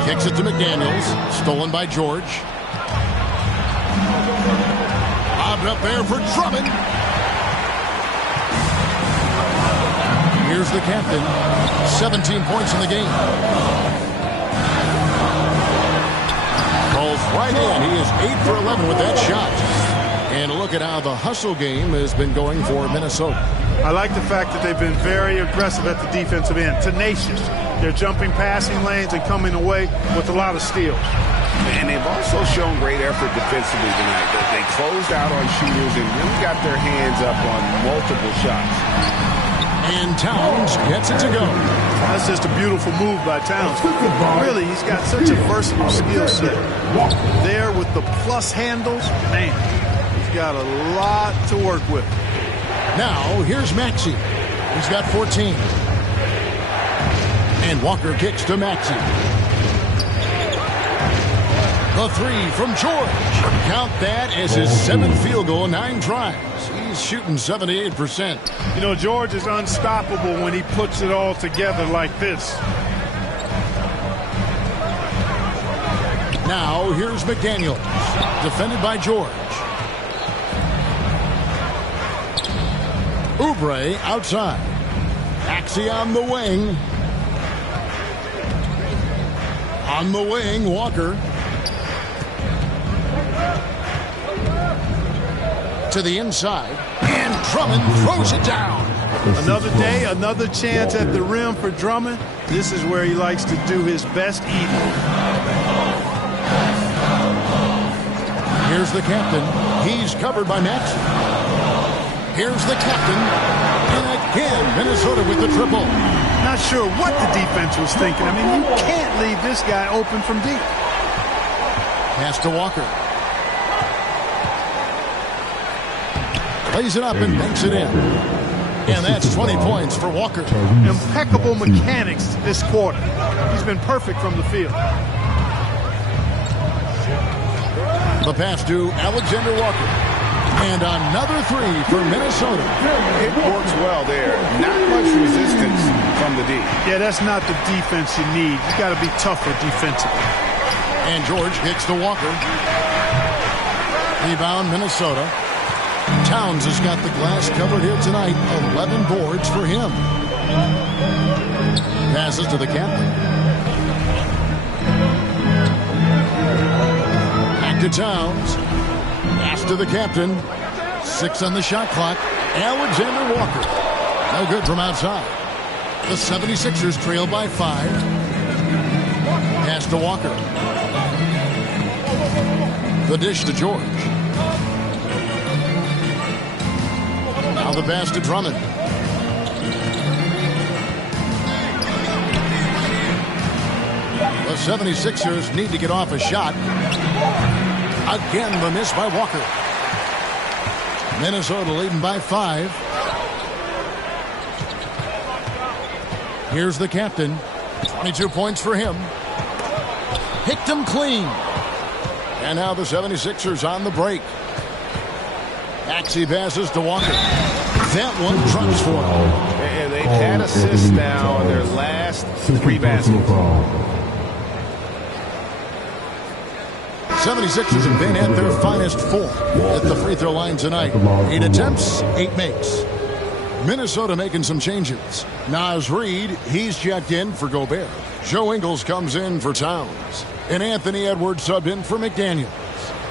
Kicks it to McDaniels. Stolen by George. Lobbed up there for Drummond. Here's the captain. 17 points in the game. Calls right in. He is 8 for 11 with that shot. And look at how the hustle game has been going for Minnesota. I like the fact that they've been very aggressive at the defensive end. Tenacious. They're jumping passing lanes and coming away with a lot of steals. And they've also shown great effort defensively tonight. They closed out on shooters and really got their hands up on multiple shots. And Towns gets it to go. That's just a beautiful move by Towns. Really, he's got such a versatile skill set. There with the plus handles, man, he's got a lot to work with. Now, here's Maxey. He's got 14. And Walker kicks to Maxey. The three from George. Count that as his 7th field goal, 9 tries. He's shooting 78%. You know, George is unstoppable when he puts it all together like this. Now, here's McDaniels. Defended by George. Oubre outside. Maxey on the wing. On the wing, Walker. To the inside. And Drummond throws it down. Another day, another chance at the rim for Drummond. This is where he likes to do his best eating. Here's the captain. He's covered by Max. Here's the captain. And again, Minnesota with the triple. Not sure what the defense was thinking. I mean, you can't leave this guy open from deep. Pass to Walker. Plays it up and banks it in. And that's 20 points for Walker. Impeccable mechanics this quarter. He's been perfect from the field. The pass to Alexander Walker. And another three for Minnesota. It works well there. Not much resistance from the D. Yeah, that's not the defense you need. You got to be tougher defensively. And George hits to Walker. Rebound, Minnesota. Towns has got the glass covered here tonight. 11 boards for him. Passes to the captain. Back to Towns. Pass to the captain. 6 on the shot clock. Alexander Walker. No good from outside. The 76ers trail by 5. Pass to Walker. The dish to George. Now the pass to Drummond. The 76ers need to get off a shot. Again, the miss by Walker. Minnesota leading by 5. Here's the captain. 22 points for him. Picked him clean. And now the 76ers on the break. Maxey passes to Walker. That one trumps for him. Yeah, they've had assists now in their last 3 baskets. 76ers have been at their finest form at the free throw line tonight. 8 attempts, 8 makes. Minnesota making some changes. Naz Reid, he's checked in for Gobert. Joe Ingles comes in for Towns. And Anthony Edwards subbed in for McDaniels.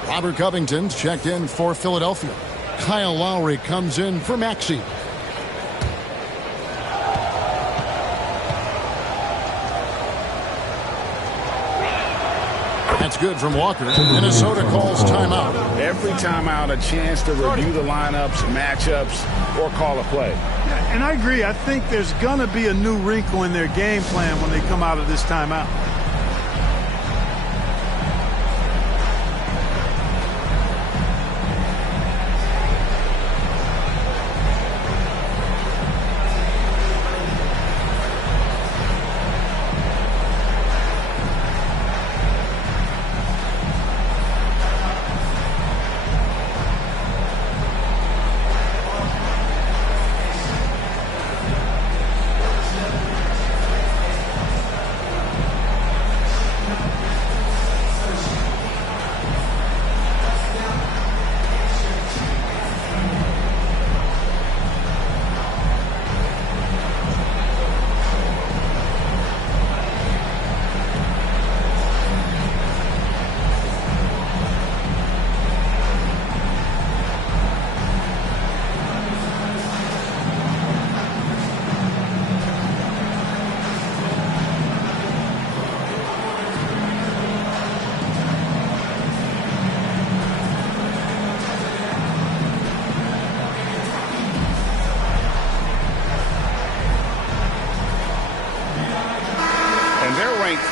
Robert Covington's checked in for Philadelphia. Kyle Lowry comes in for Maxey. That's good from Walker. Minnesota calls timeout. Every timeout, a chance to review the lineups, matchups, or call a play. Yeah, and I agree. I think there's going to be a new wrinkle in their game plan when they come out of this timeout.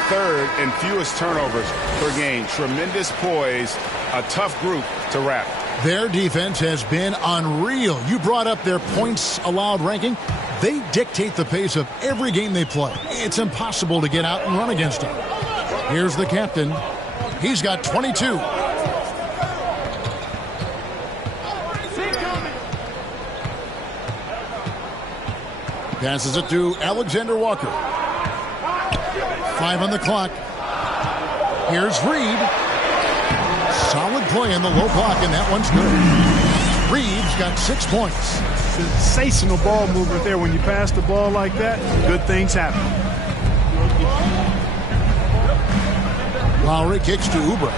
Third and fewest turnovers per game. Tremendous poise. A tough group to wrap. Their defense has been unreal. You brought up their points allowed ranking. They dictate the pace of every game they play. It's impossible to get out and run against them. Here's the captain. He's got 22. Passes it to Alexander Walker. 5 on the clock. Here's Reid. Solid play in the low block, and that one's good. Reid's got 6 points. Sensational ball movement there. When you pass the ball like that, good things happen. Lowry kicks to Oubre.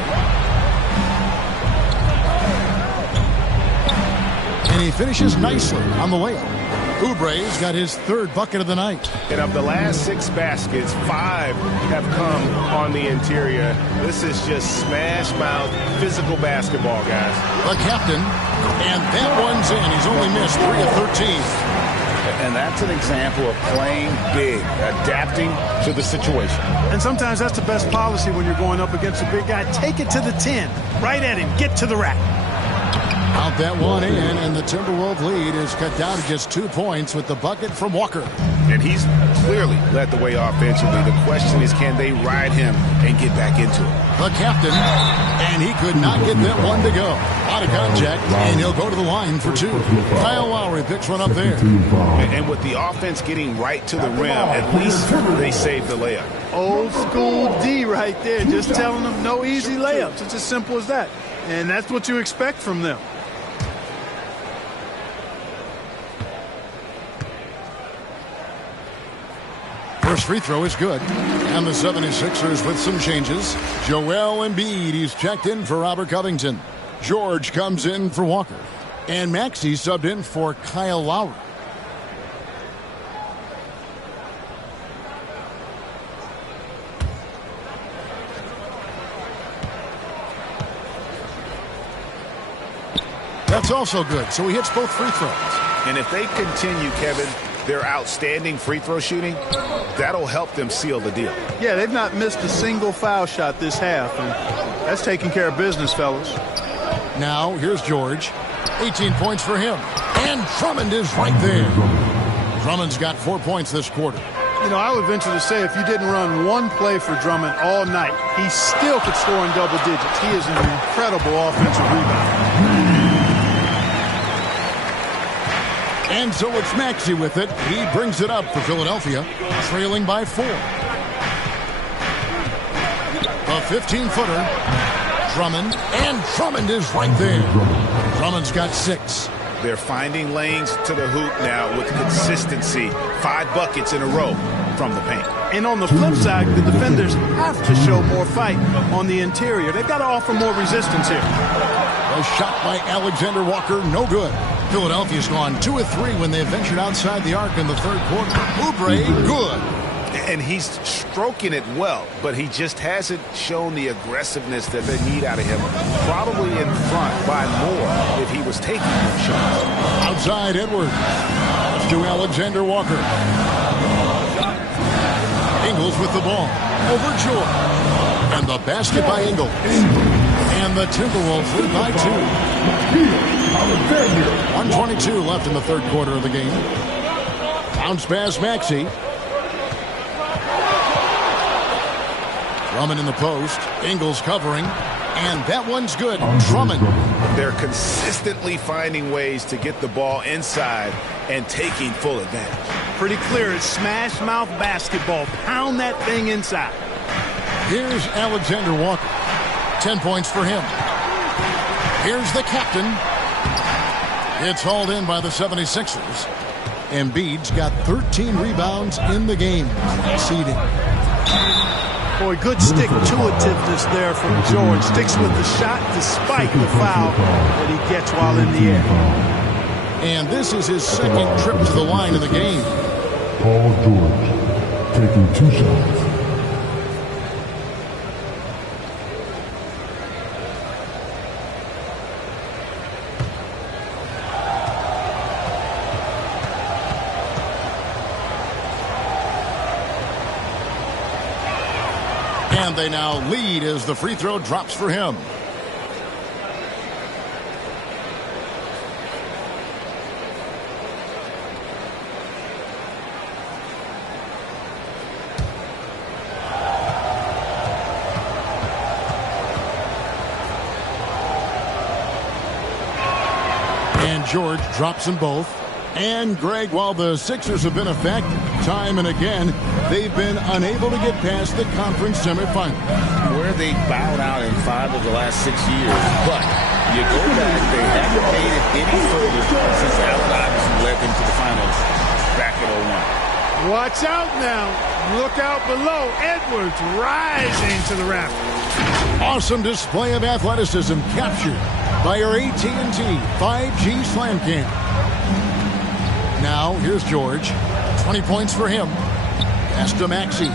And he finishes nicely on the layup. Oubre's got his third bucket of the night. And of the last 6 baskets, 5 have come on the interior. This is just smash mouth physical basketball, guys. The captain, and that one's in. He's only missed 3 of 13. And that's an example of playing big, adapting to the situation. And sometimes that's the best policy when you're going up against a big guy. Take it to the 10. Right at him. Get to the rack. Out that one in, and the Timberwolves lead is cut down to just 2 points with the bucket from Walker. And he's clearly led the way offensively. The question is, can they ride him and get back into it? The captain, and he could not get that one to go. Out of contact, and he'll go to the line for 2. Kyle Lowry picks one up there. And with the offense getting right to the rim, at least they saved the layup. Old school D right there, just telling them no easy layups. It's as simple as that. And that's what you expect from them. First free throw is good. And the 76ers with some changes. Joel Embiid, he's checked in for Robert Covington. George comes in for Walker. And Maxey subbed in for Kyle Lowry. That's also good, so he hits both free throws. And if they continue, Kevin, their outstanding free throw shooting, that'll help them seal the deal. Yeah, they've not missed a single foul shot this half, and that's taking care of business, fellas. Now, here's George. 18 points for him. And Drummond is right there. Drummond's got 4 points this quarter. You know, I would venture to say if you didn't run one play for Drummond all night, he still could score in double digits. He is an incredible offensive rebounder. And so it's Maxey with it. He brings it up for Philadelphia, trailing by 4. A 15-footer. Drummond, and Drummond is right there. Drummond's got 6. They're finding lanes to the hoop now with consistency. 5 buckets in a row from the paint. And on the flip side, the defenders have to show more fight on the interior. They've got to offer more resistance here. A shot by Alexander Walker, no good. Philadelphia's gone 2 of 3 when they ventured outside the arc in the third quarter. Oubre, good. And he's stroking it well, but he just hasn't shown the aggressiveness that they need out of him. Probably in front by more if he was taking more shots. Outside Edwards. To Alexander Walker. Ingles with the ball. Over George. And the basket by Ingles. And the Timberwolves lead by 2. 1:22 left in the third quarter of the game. Bounce pass Maxey. Drummond in the post. Ingles covering. And that one's good. Drummond. They're consistently finding ways to get the ball inside and taking full advantage. Pretty clear. It's smash mouth basketball. Pound that thing inside. Here's Alexander Walker. 10 points for him. Here's the captain. It's hauled in by the 76ers. Embiid's got 13 rebounds in the game. Exceeding. Boy, good stick-to-itiveness there from George. Sticks with the shot despite the foul that he gets while in the air. And this is his second trip to the line in the game. Paul George taking 2 shots. And they now lead as the free throw drops for him. And George drops them both. And, Greg, while the Sixers have been effective time and again, they've been unable to get past the conference semifinals. Where they bowed out in 5 of the last 6 years. But you go back, they haven't made it any further since Allen Iverson led them to the finals back in 01. Watch out now. Look out below. Edwards rising to the rafters. Awesome display of athleticism captured by your AT&T 5G Slam Cam. Now, here's George. 20 points for him. Pass to Maxey.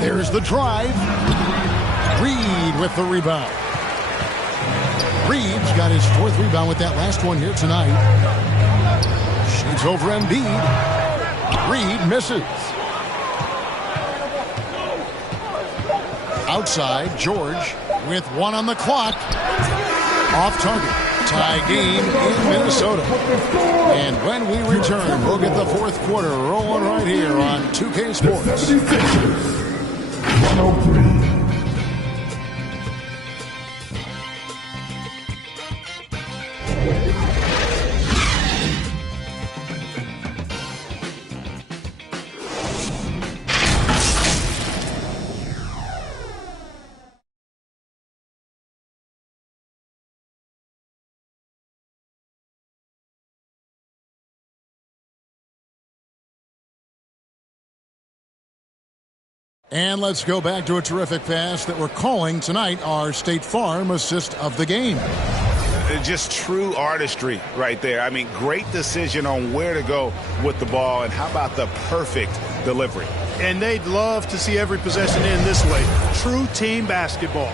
There's the drive. Reed with the rebound. Reed's got his 4th rebound with that last one here tonight. Shoots over Embiid. Reed misses. Outside, George with 1 on the clock. Off target. Tie game in Minnesota. And when we return, we'll get the 4th quarter rolling right here on 2K Sports. 103. And let's go back to a terrific pass that we're calling tonight our State Farm assist of the game. Just true artistry right there. I mean, great decision on where to go with the ball, and how about the perfect delivery? And they'd love to see every possession end this way. True team basketball.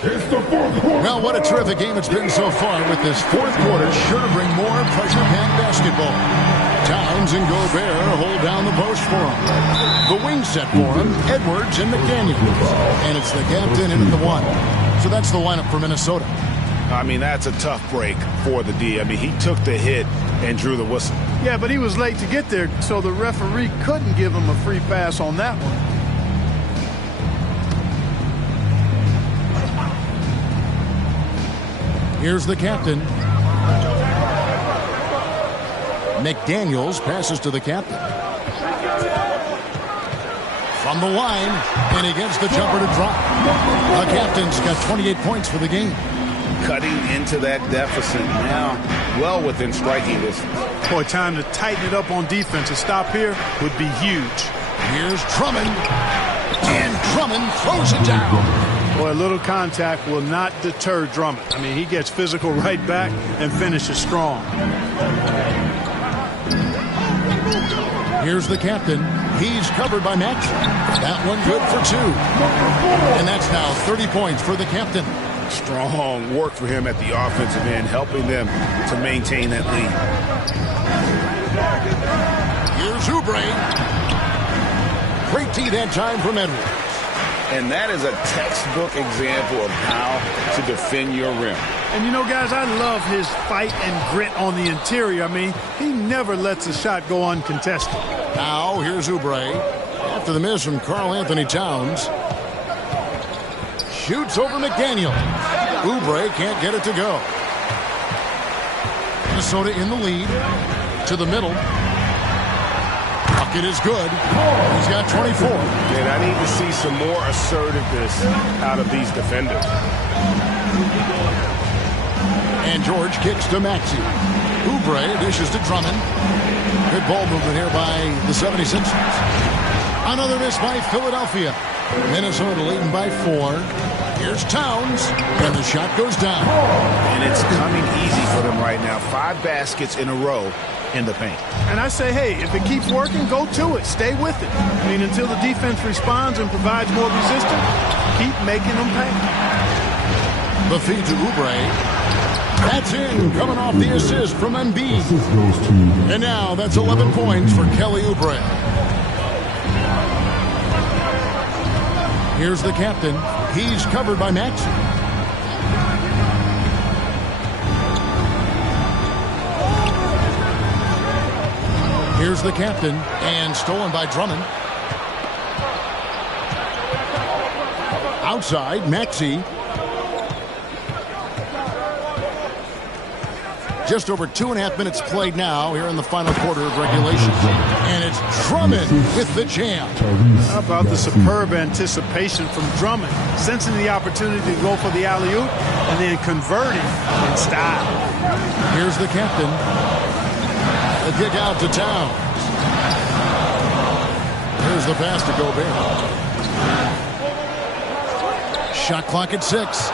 Well, what a terrific game it's been so far, with this 4th quarter sure to bring more pressure-packed basketball. Towns and Gobert hold down the post for him. The wing set for him, Edwards and McDaniels. And it's the captain in at the 1. So that's the lineup for Minnesota. I mean, that's a tough break for the D. I mean, he took the hit and drew the whistle. Yeah, but he was late to get there, so the referee couldn't give him a free pass on that one. Here's the captain. McDaniels passes to the captain. From the line, and he gets the jumper to drop. The captain's got 28 points for the game. Cutting into that deficit now, well within striking distance. Boy, time to tighten it up on defense. A stop here would be huge. Here's Drummond. And Drummond throws it down. Boy, a little contact will not deter Drummond. I mean, he gets physical right back and finishes strong. Here's the captain. He's covered by Max. That one good for 2. And that's now 30 points for the captain. Strong work for him at the offensive end, helping them to maintain that lead. Here's Oubre. Great tee that time from Edwards. And that is a textbook example of how to defend your rim. And you know, guys, I love his fight and grit on the interior. I mean, he never lets a shot go uncontested. Now, here's Oubre. After the miss from Karl Anthony Towns. Shoots over McDaniel. Oubre can't get it to go. Minnesota in the lead. To the middle. Bucket is good. He's got 24. And I need to see some more assertiveness out of these defenders. And George kicks to Maxey. Oubre dishes to Drummond. Good ball movement here by the 76ers. Another miss by Philadelphia. Minnesota leading by 4. Here's Towns, and the shot goes down. And it's coming easy for them right now. 5 baskets in a row in the paint. And I say, hey, if it keeps working, go to it. Stay with it. I mean, until the defense responds and provides more resistance, keep making them pay. The feed to Oubre. That's in, coming off the assist from Embiid. And now that's 11 points for Kelly Oubre. Here's the captain. He's covered by Max. Here's the captain, and stolen by Drummond. Outside, Maxey. Just over 2.5 minutes played now here in the final quarter of regulation. And it's Drummond with the jam. How about the superb anticipation from Drummond, sensing the opportunity to go for the alley-oop and then converting in style. Here's the captain. The kick out to Towns. Here's the pass to Gobert. Shot clock at 6.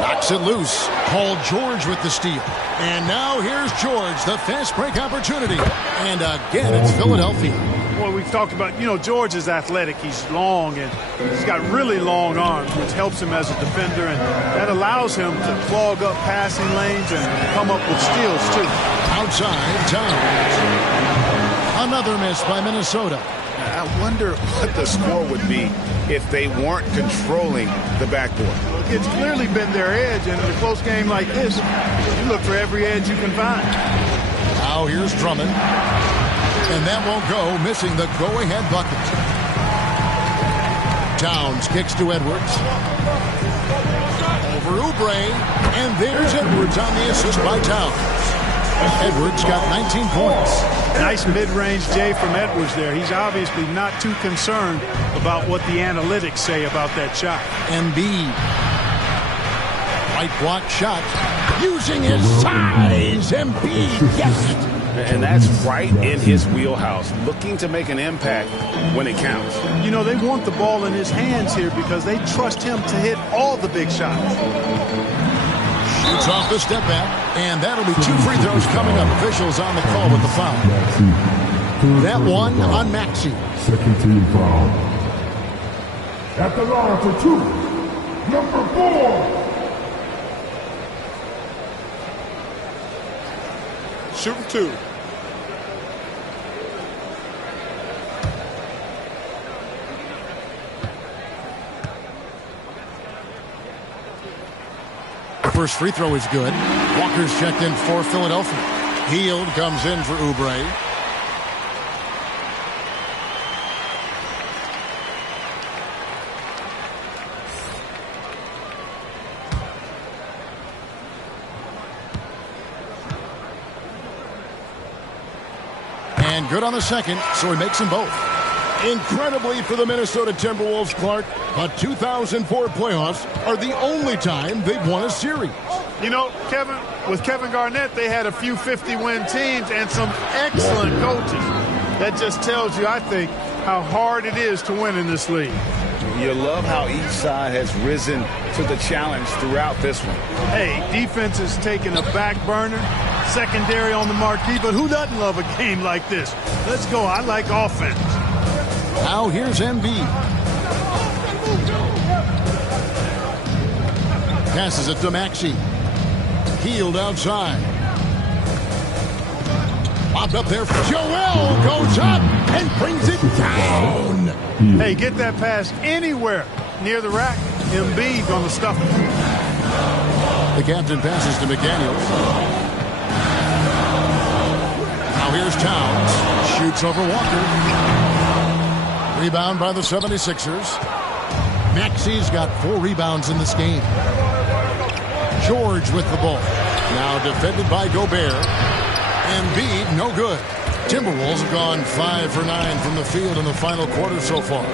Knocks it loose. Paul George with the steal. And now here's George, the fast break opportunity. And again, it's Philadelphia. Well, we've talked about, George is athletic. He's long, and he's got really long arms, which helps him as a defender. And that allows him to clog up passing lanes and come up with steals, too. Outside, Towns. Another miss by Minnesota. I wonder what the score would be if they weren't controlling the backboard. It's clearly been their edge, and in a close game like this, you look for every edge you can find. Now here's Drummond. And that won't go, missing the go-ahead bucket. Towns kicks to Edwards. Over Oubre. And there's Edwards on the assist by Towns. Edwards got 19 points. Nice mid-range J from Edwards there. He's obviously not too concerned about what the analytics say about that shot. Embiid. Right block shot. Using his size. Embiid, yes. And that's right in his wheelhouse. Looking to make an impact when it counts. They want the ball in his hands here because they trust him to hit all the big shots. Shoots off the step back, and that'll be 2 free throws coming up. Officials on the call with the foul. That one on Maxey. Second team foul. At the line for 2, number 4. Shooting 2. First free throw is good. Walker's checked in for Philadelphia. Hield comes in for Oubre. And good on the second, so he makes them both. Incredibly for the Minnesota Timberwolves, Clark, but 2004 playoffs are the only time they've won a series. Kevin, with Kevin Garnett, they had a few 50-win teams and some excellent coaches. That just tells you, I think, how hard it is to win in this league. You love how each side has risen to the challenge throughout this one. Hey, defense is taking a back burner, secondary on the marquee, but who doesn't love a game like this? Let's go. I like offense. Now here's Embiid. Passes it to Maxey. Hield outside. Popped up there. Joel goes up and brings it down. Hey, get that pass anywhere near the rack. Embiid going to stuff it. The captain passes to McDaniels. Now here's Towns. Shoots over Walker. Rebound by the 76ers. Maxey's got 4 rebounds in this game. George with the ball. Now defended by Gobert. Embiid, no good. Timberwolves have gone 5 for 9 from the field in the final quarter so far.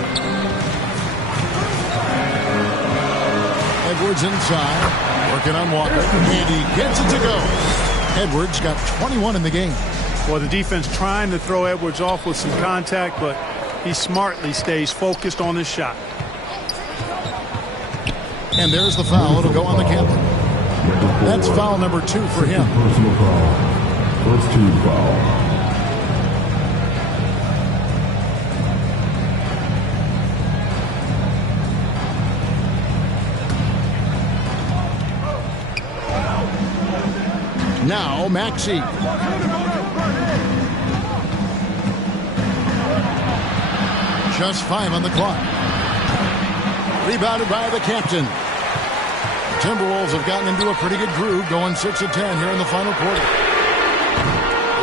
Edwards inside. Working on Walker. And he gets it to go. Edwards got 21 in the game. Well, the defense trying to throw Edwards off with some contact, but he smartly stays focused on his shot. And there's the foul. It'll go on the captain. That's foul number 2 for him. Personal foul. First team foul. Now Maxey. Just 5 on the clock. Rebounded by the captain. Timberwolves have gotten into a pretty good groove, going 6 of 10 here in the final quarter.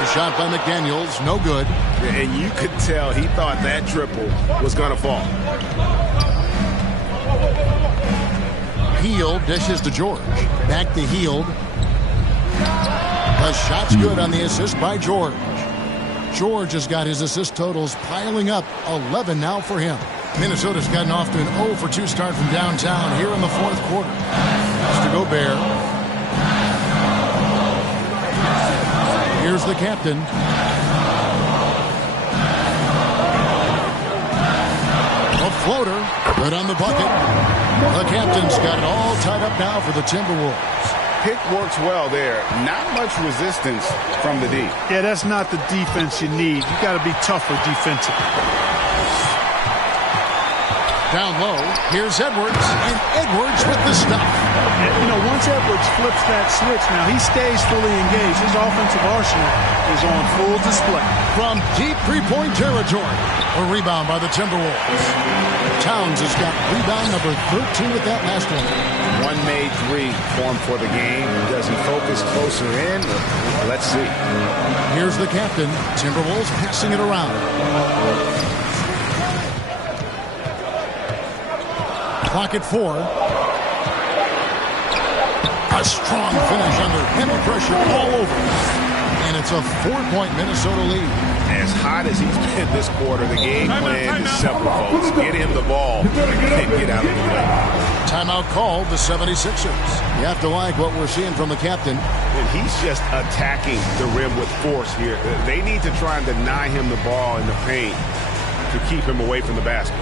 A shot by McDaniels, no good. And you could tell he thought that triple was going to fall. Hield dishes to George. Back to Hield. The shot's good on the assist by George. George has got his assist totals piling up, 11 now for him. Minnesota's gotten off to an 0 for 2 start from downtown here in the fourth quarter. It's to Gobert. Here's the captain. Floater, good on the bucket. The captain's got it all tied up now for the Timberwolves. Pick works well there. Not much resistance from the D. Yeah, that's not the defense you need. You got to be tougher defensively. Down low, here's Edwards, and Edwards with the stop. And, you know, once Edwards flips that switch, now he stays fully engaged. His offensive arsenal is on full display. From deep three-point territory, a rebound by the Timberwolves. Towns has got rebound number 13 with that last one. One made three formed for the game. Does he focus closer in? Let's see. Here's the captain. Timberwolves passing it around. Clock at 4. A strong finish under heavy pressure all over. And it's a 4-point Minnesota lead. As hot as he's been this quarter, the game plan is simple, folks. Get him the ball and get out of the way. Timeout called the 76ers. You have to like what we're seeing from the captain. And he's just attacking the rim with force here. They need to try and deny him the ball in the paint to keep him away from the basket.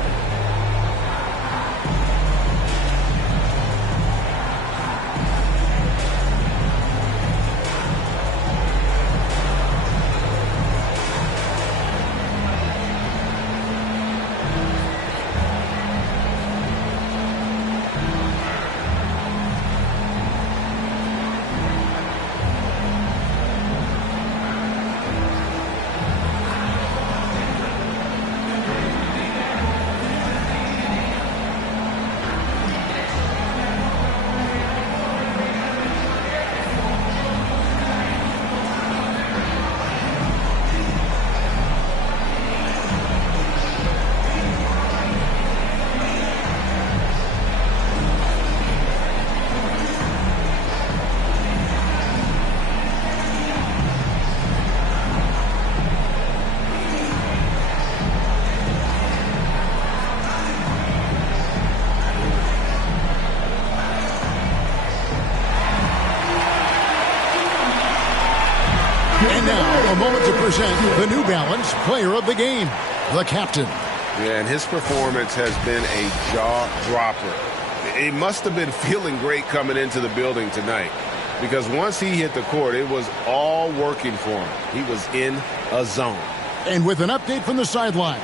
And now, a moment to present the New Balance Player of the Game, the captain. Yeah, and his performance has been a jaw-dropper. He must have been feeling great coming into the building tonight, because once he hit the court, it was all working for him. He was in a zone. And with an update from the sidelines,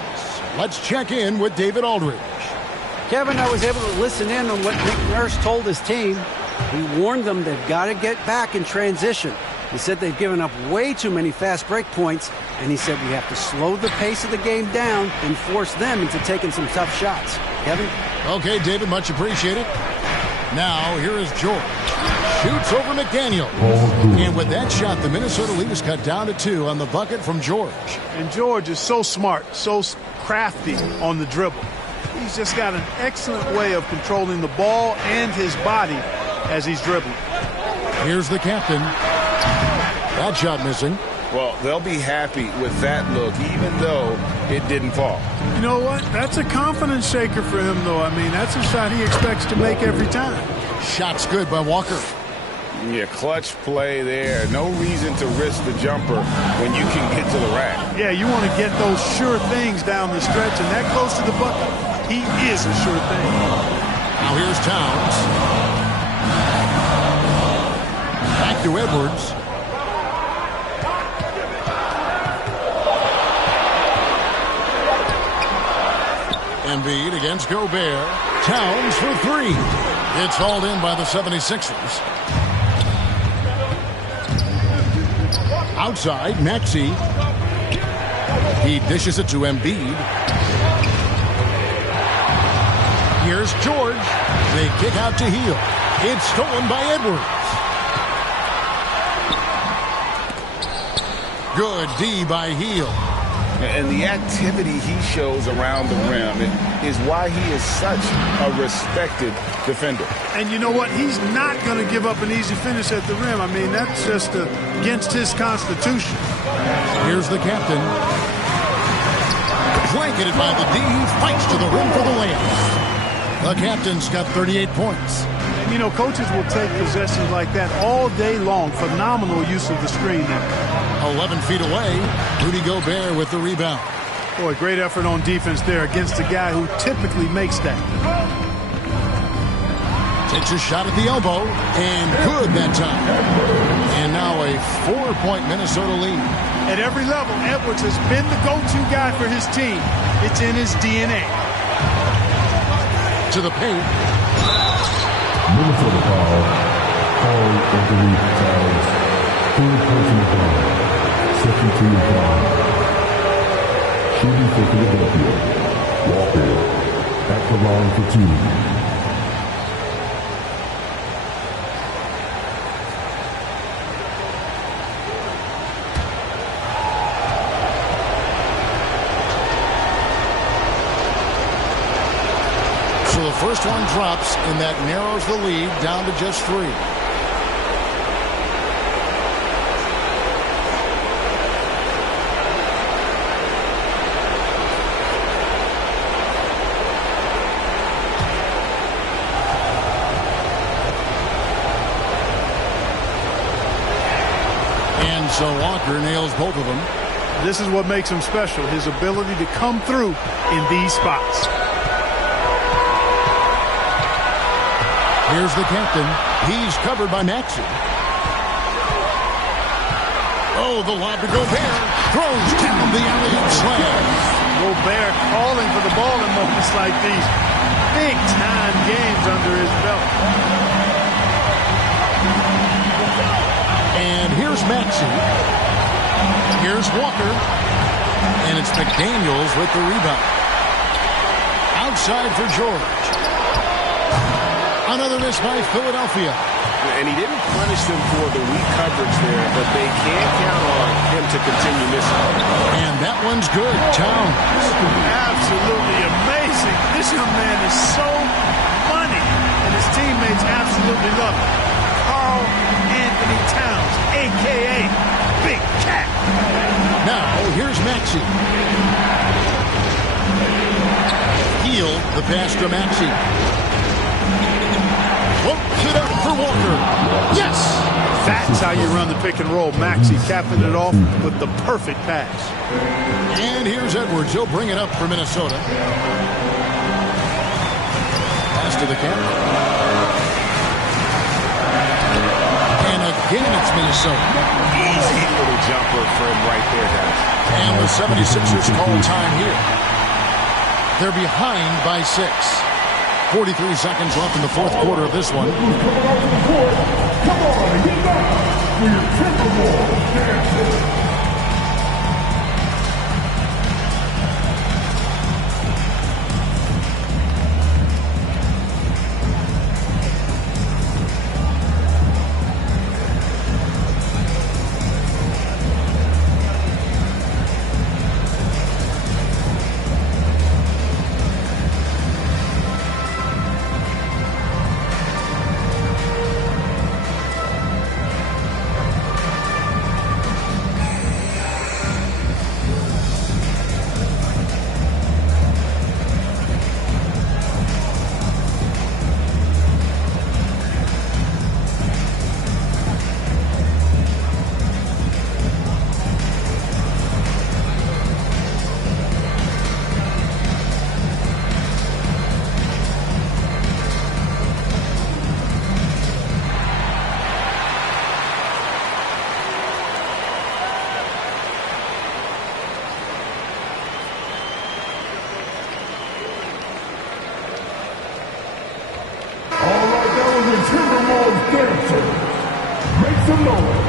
let's check in with David Aldridge. Kevin, I was able to listen in on what Nick Nurse told his team. He warned them they've got to get back in transition. He said they've given up way too many fast break points, and he said we have to slow the pace of the game down and force them into taking some tough shots. Kevin? Okay, David, much appreciated. Now, here is George. Shoots over McDaniel. And with that shot, the Minnesota lead is cut down to 2 on the bucket from George. And George is so smart, so crafty on the dribble. He's just got an excellent way of controlling the ball and his body as he's dribbling. Here's the captain. That shot missing. Well, they'll be happy with that look, even though it didn't fall. You know what? That's a confidence shaker for him, though. I mean, that's a shot he expects to make every time. Shot's good by Walker. Yeah, clutch play there. No reason to risk the jumper when you can get to the rack. Yeah, you want to get those sure things down the stretch, and that close to the bucket, he is a sure thing. Now here's Towns. Back to Edwards. Embiid against Gobert. Towns for 3. It's hauled in by the 76ers. Outside, Maxey. He dishes it to Embiid. Here's George. They kick out to Hield. It's stolen by Edwards. Good D by Hield. And the activity he shows around the rim is why he is such a respected defender. And you know what? He's not going to give up an easy finish at the rim. I mean, that's just against his constitution. Here's the captain. Blanketed by the D. He fights to the rim for the layup. The captain's got 38 points. And, you know, coaches will take possessions like that all day long. Phenomenal use of the screen there. 11 feet away, Rudy Gobert with the rebound. Boy, great effort on defense there against a guy who typically makes that. Takes a shot at the elbow, and good that time. And now a 4-point Minnesota lead. At every level, Edwards has been the go-to guy for his team. It's in his DNA. To the paint. Minnesota foul. Call of the league fouls. Third personal foul. Second team foul. Shooting for Philadelphia. Walker. At the line for 2. So the first one drops, and that narrows the lead down to just 3. And so Walker nails both of them. This is what makes him special, his ability to come through in these spots. Here's the captain. He's covered by Maxey. Oh, the lob to Gobert. Throws down the alley-oop slam. Gobert calling for the ball in moments like these. Big-time games under his belt. And here's Maxey. Here's Walker. And it's McDaniels with the rebound. Outside for George. Another miss by Philadelphia. And he didn't punish them for the weak coverage there, but they can't count on him to continue missing. And that one's good. Towns. Absolutely amazing. This young man is so money, and his teammates absolutely love him. Karl Anthony Towns, a.k.a. Big Cat. Now, here's Maxey. Heel the pass to Maxey. Floats it up for Walker. Yes! That's how you run the pick and roll. Maxey capping it off with the perfect pass. And here's Edwards. He'll bring it up for Minnesota. Pass to the captain. And again it's Minnesota. Easy little jumper for him right there, guys. And the 76ers call time here. They're behind by 6. 43 seconds left in the fourth quarter of this one. Come on, get back for your Timberwolves dancing. Timberwolves dancer. Make some noise.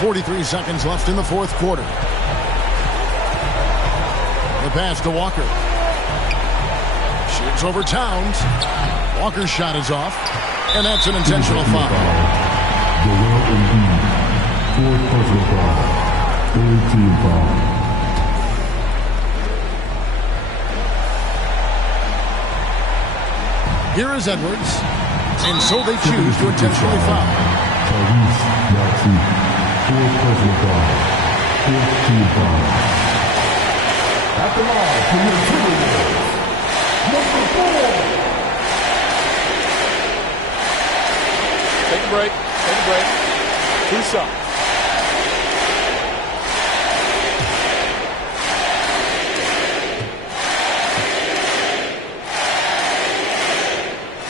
.43 seconds left in the fourth quarter. The pass to Walker. Shoots over Towns. Walker's shot is off. And that's an intentional foul. Joel Embiid. Fourth personal foul. Third team foul. Here is Edwards. And so they choose to intentionally foul. Tyrese Maxey. Fourth personal foul. Fourth team foul. At the line for your Timberwolves. Number 4. Take a break. Take a break. Too sharp.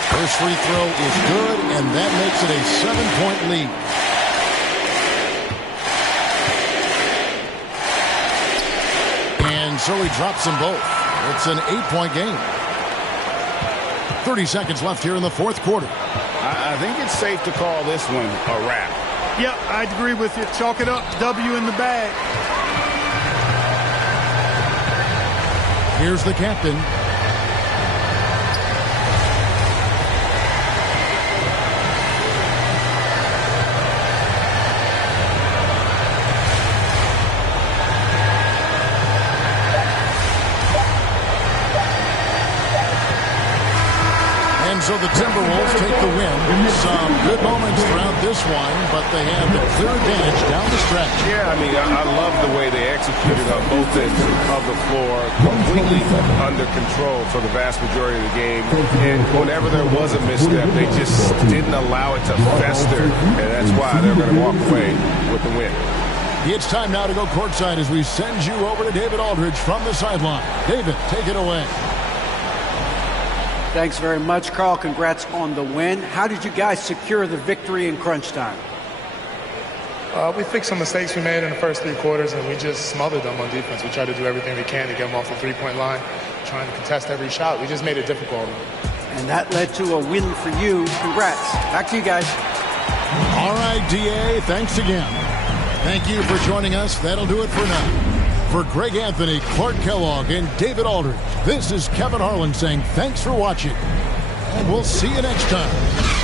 First free throw is good, and that makes it a 7-point lead. And so he drops them both. It's an 8-point game. 30 seconds left here in the fourth quarter. I think it's safe to call this one a wrap. Yep, I'd agree with you. Chalk it up. W in the bag. Here's the captain. So the Timberwolves take the win. Some good moments throughout this one, but they had the clear advantage down the stretch. Yeah, I mean, I love the way they executed on both ends of the floor, completely under control for the vast majority of the game. And whenever there was a misstep, they just didn't allow it to fester, and that's why they're going to walk away with the win. It's time now to go courtside as we send you over to David Aldridge from the sideline. David, take it away. Thanks very much, Carl. Congrats on the win. How did you guys secure the victory in crunch time? We fixed some mistakes we made in the first 3 quarters, and we just smothered them on defense. We tried to do everything we can to get them off the three-point line, trying to contest every shot. We just made it difficult. And that led to a win for you. Congrats. Back to you guys. All right, DA, thanks again. Thank you for joining us. That'll do it for now. For Greg Anthony, Clark Kellogg, and David Aldridge, this is Kevin Harlan saying thanks for watching. And we'll see you next time.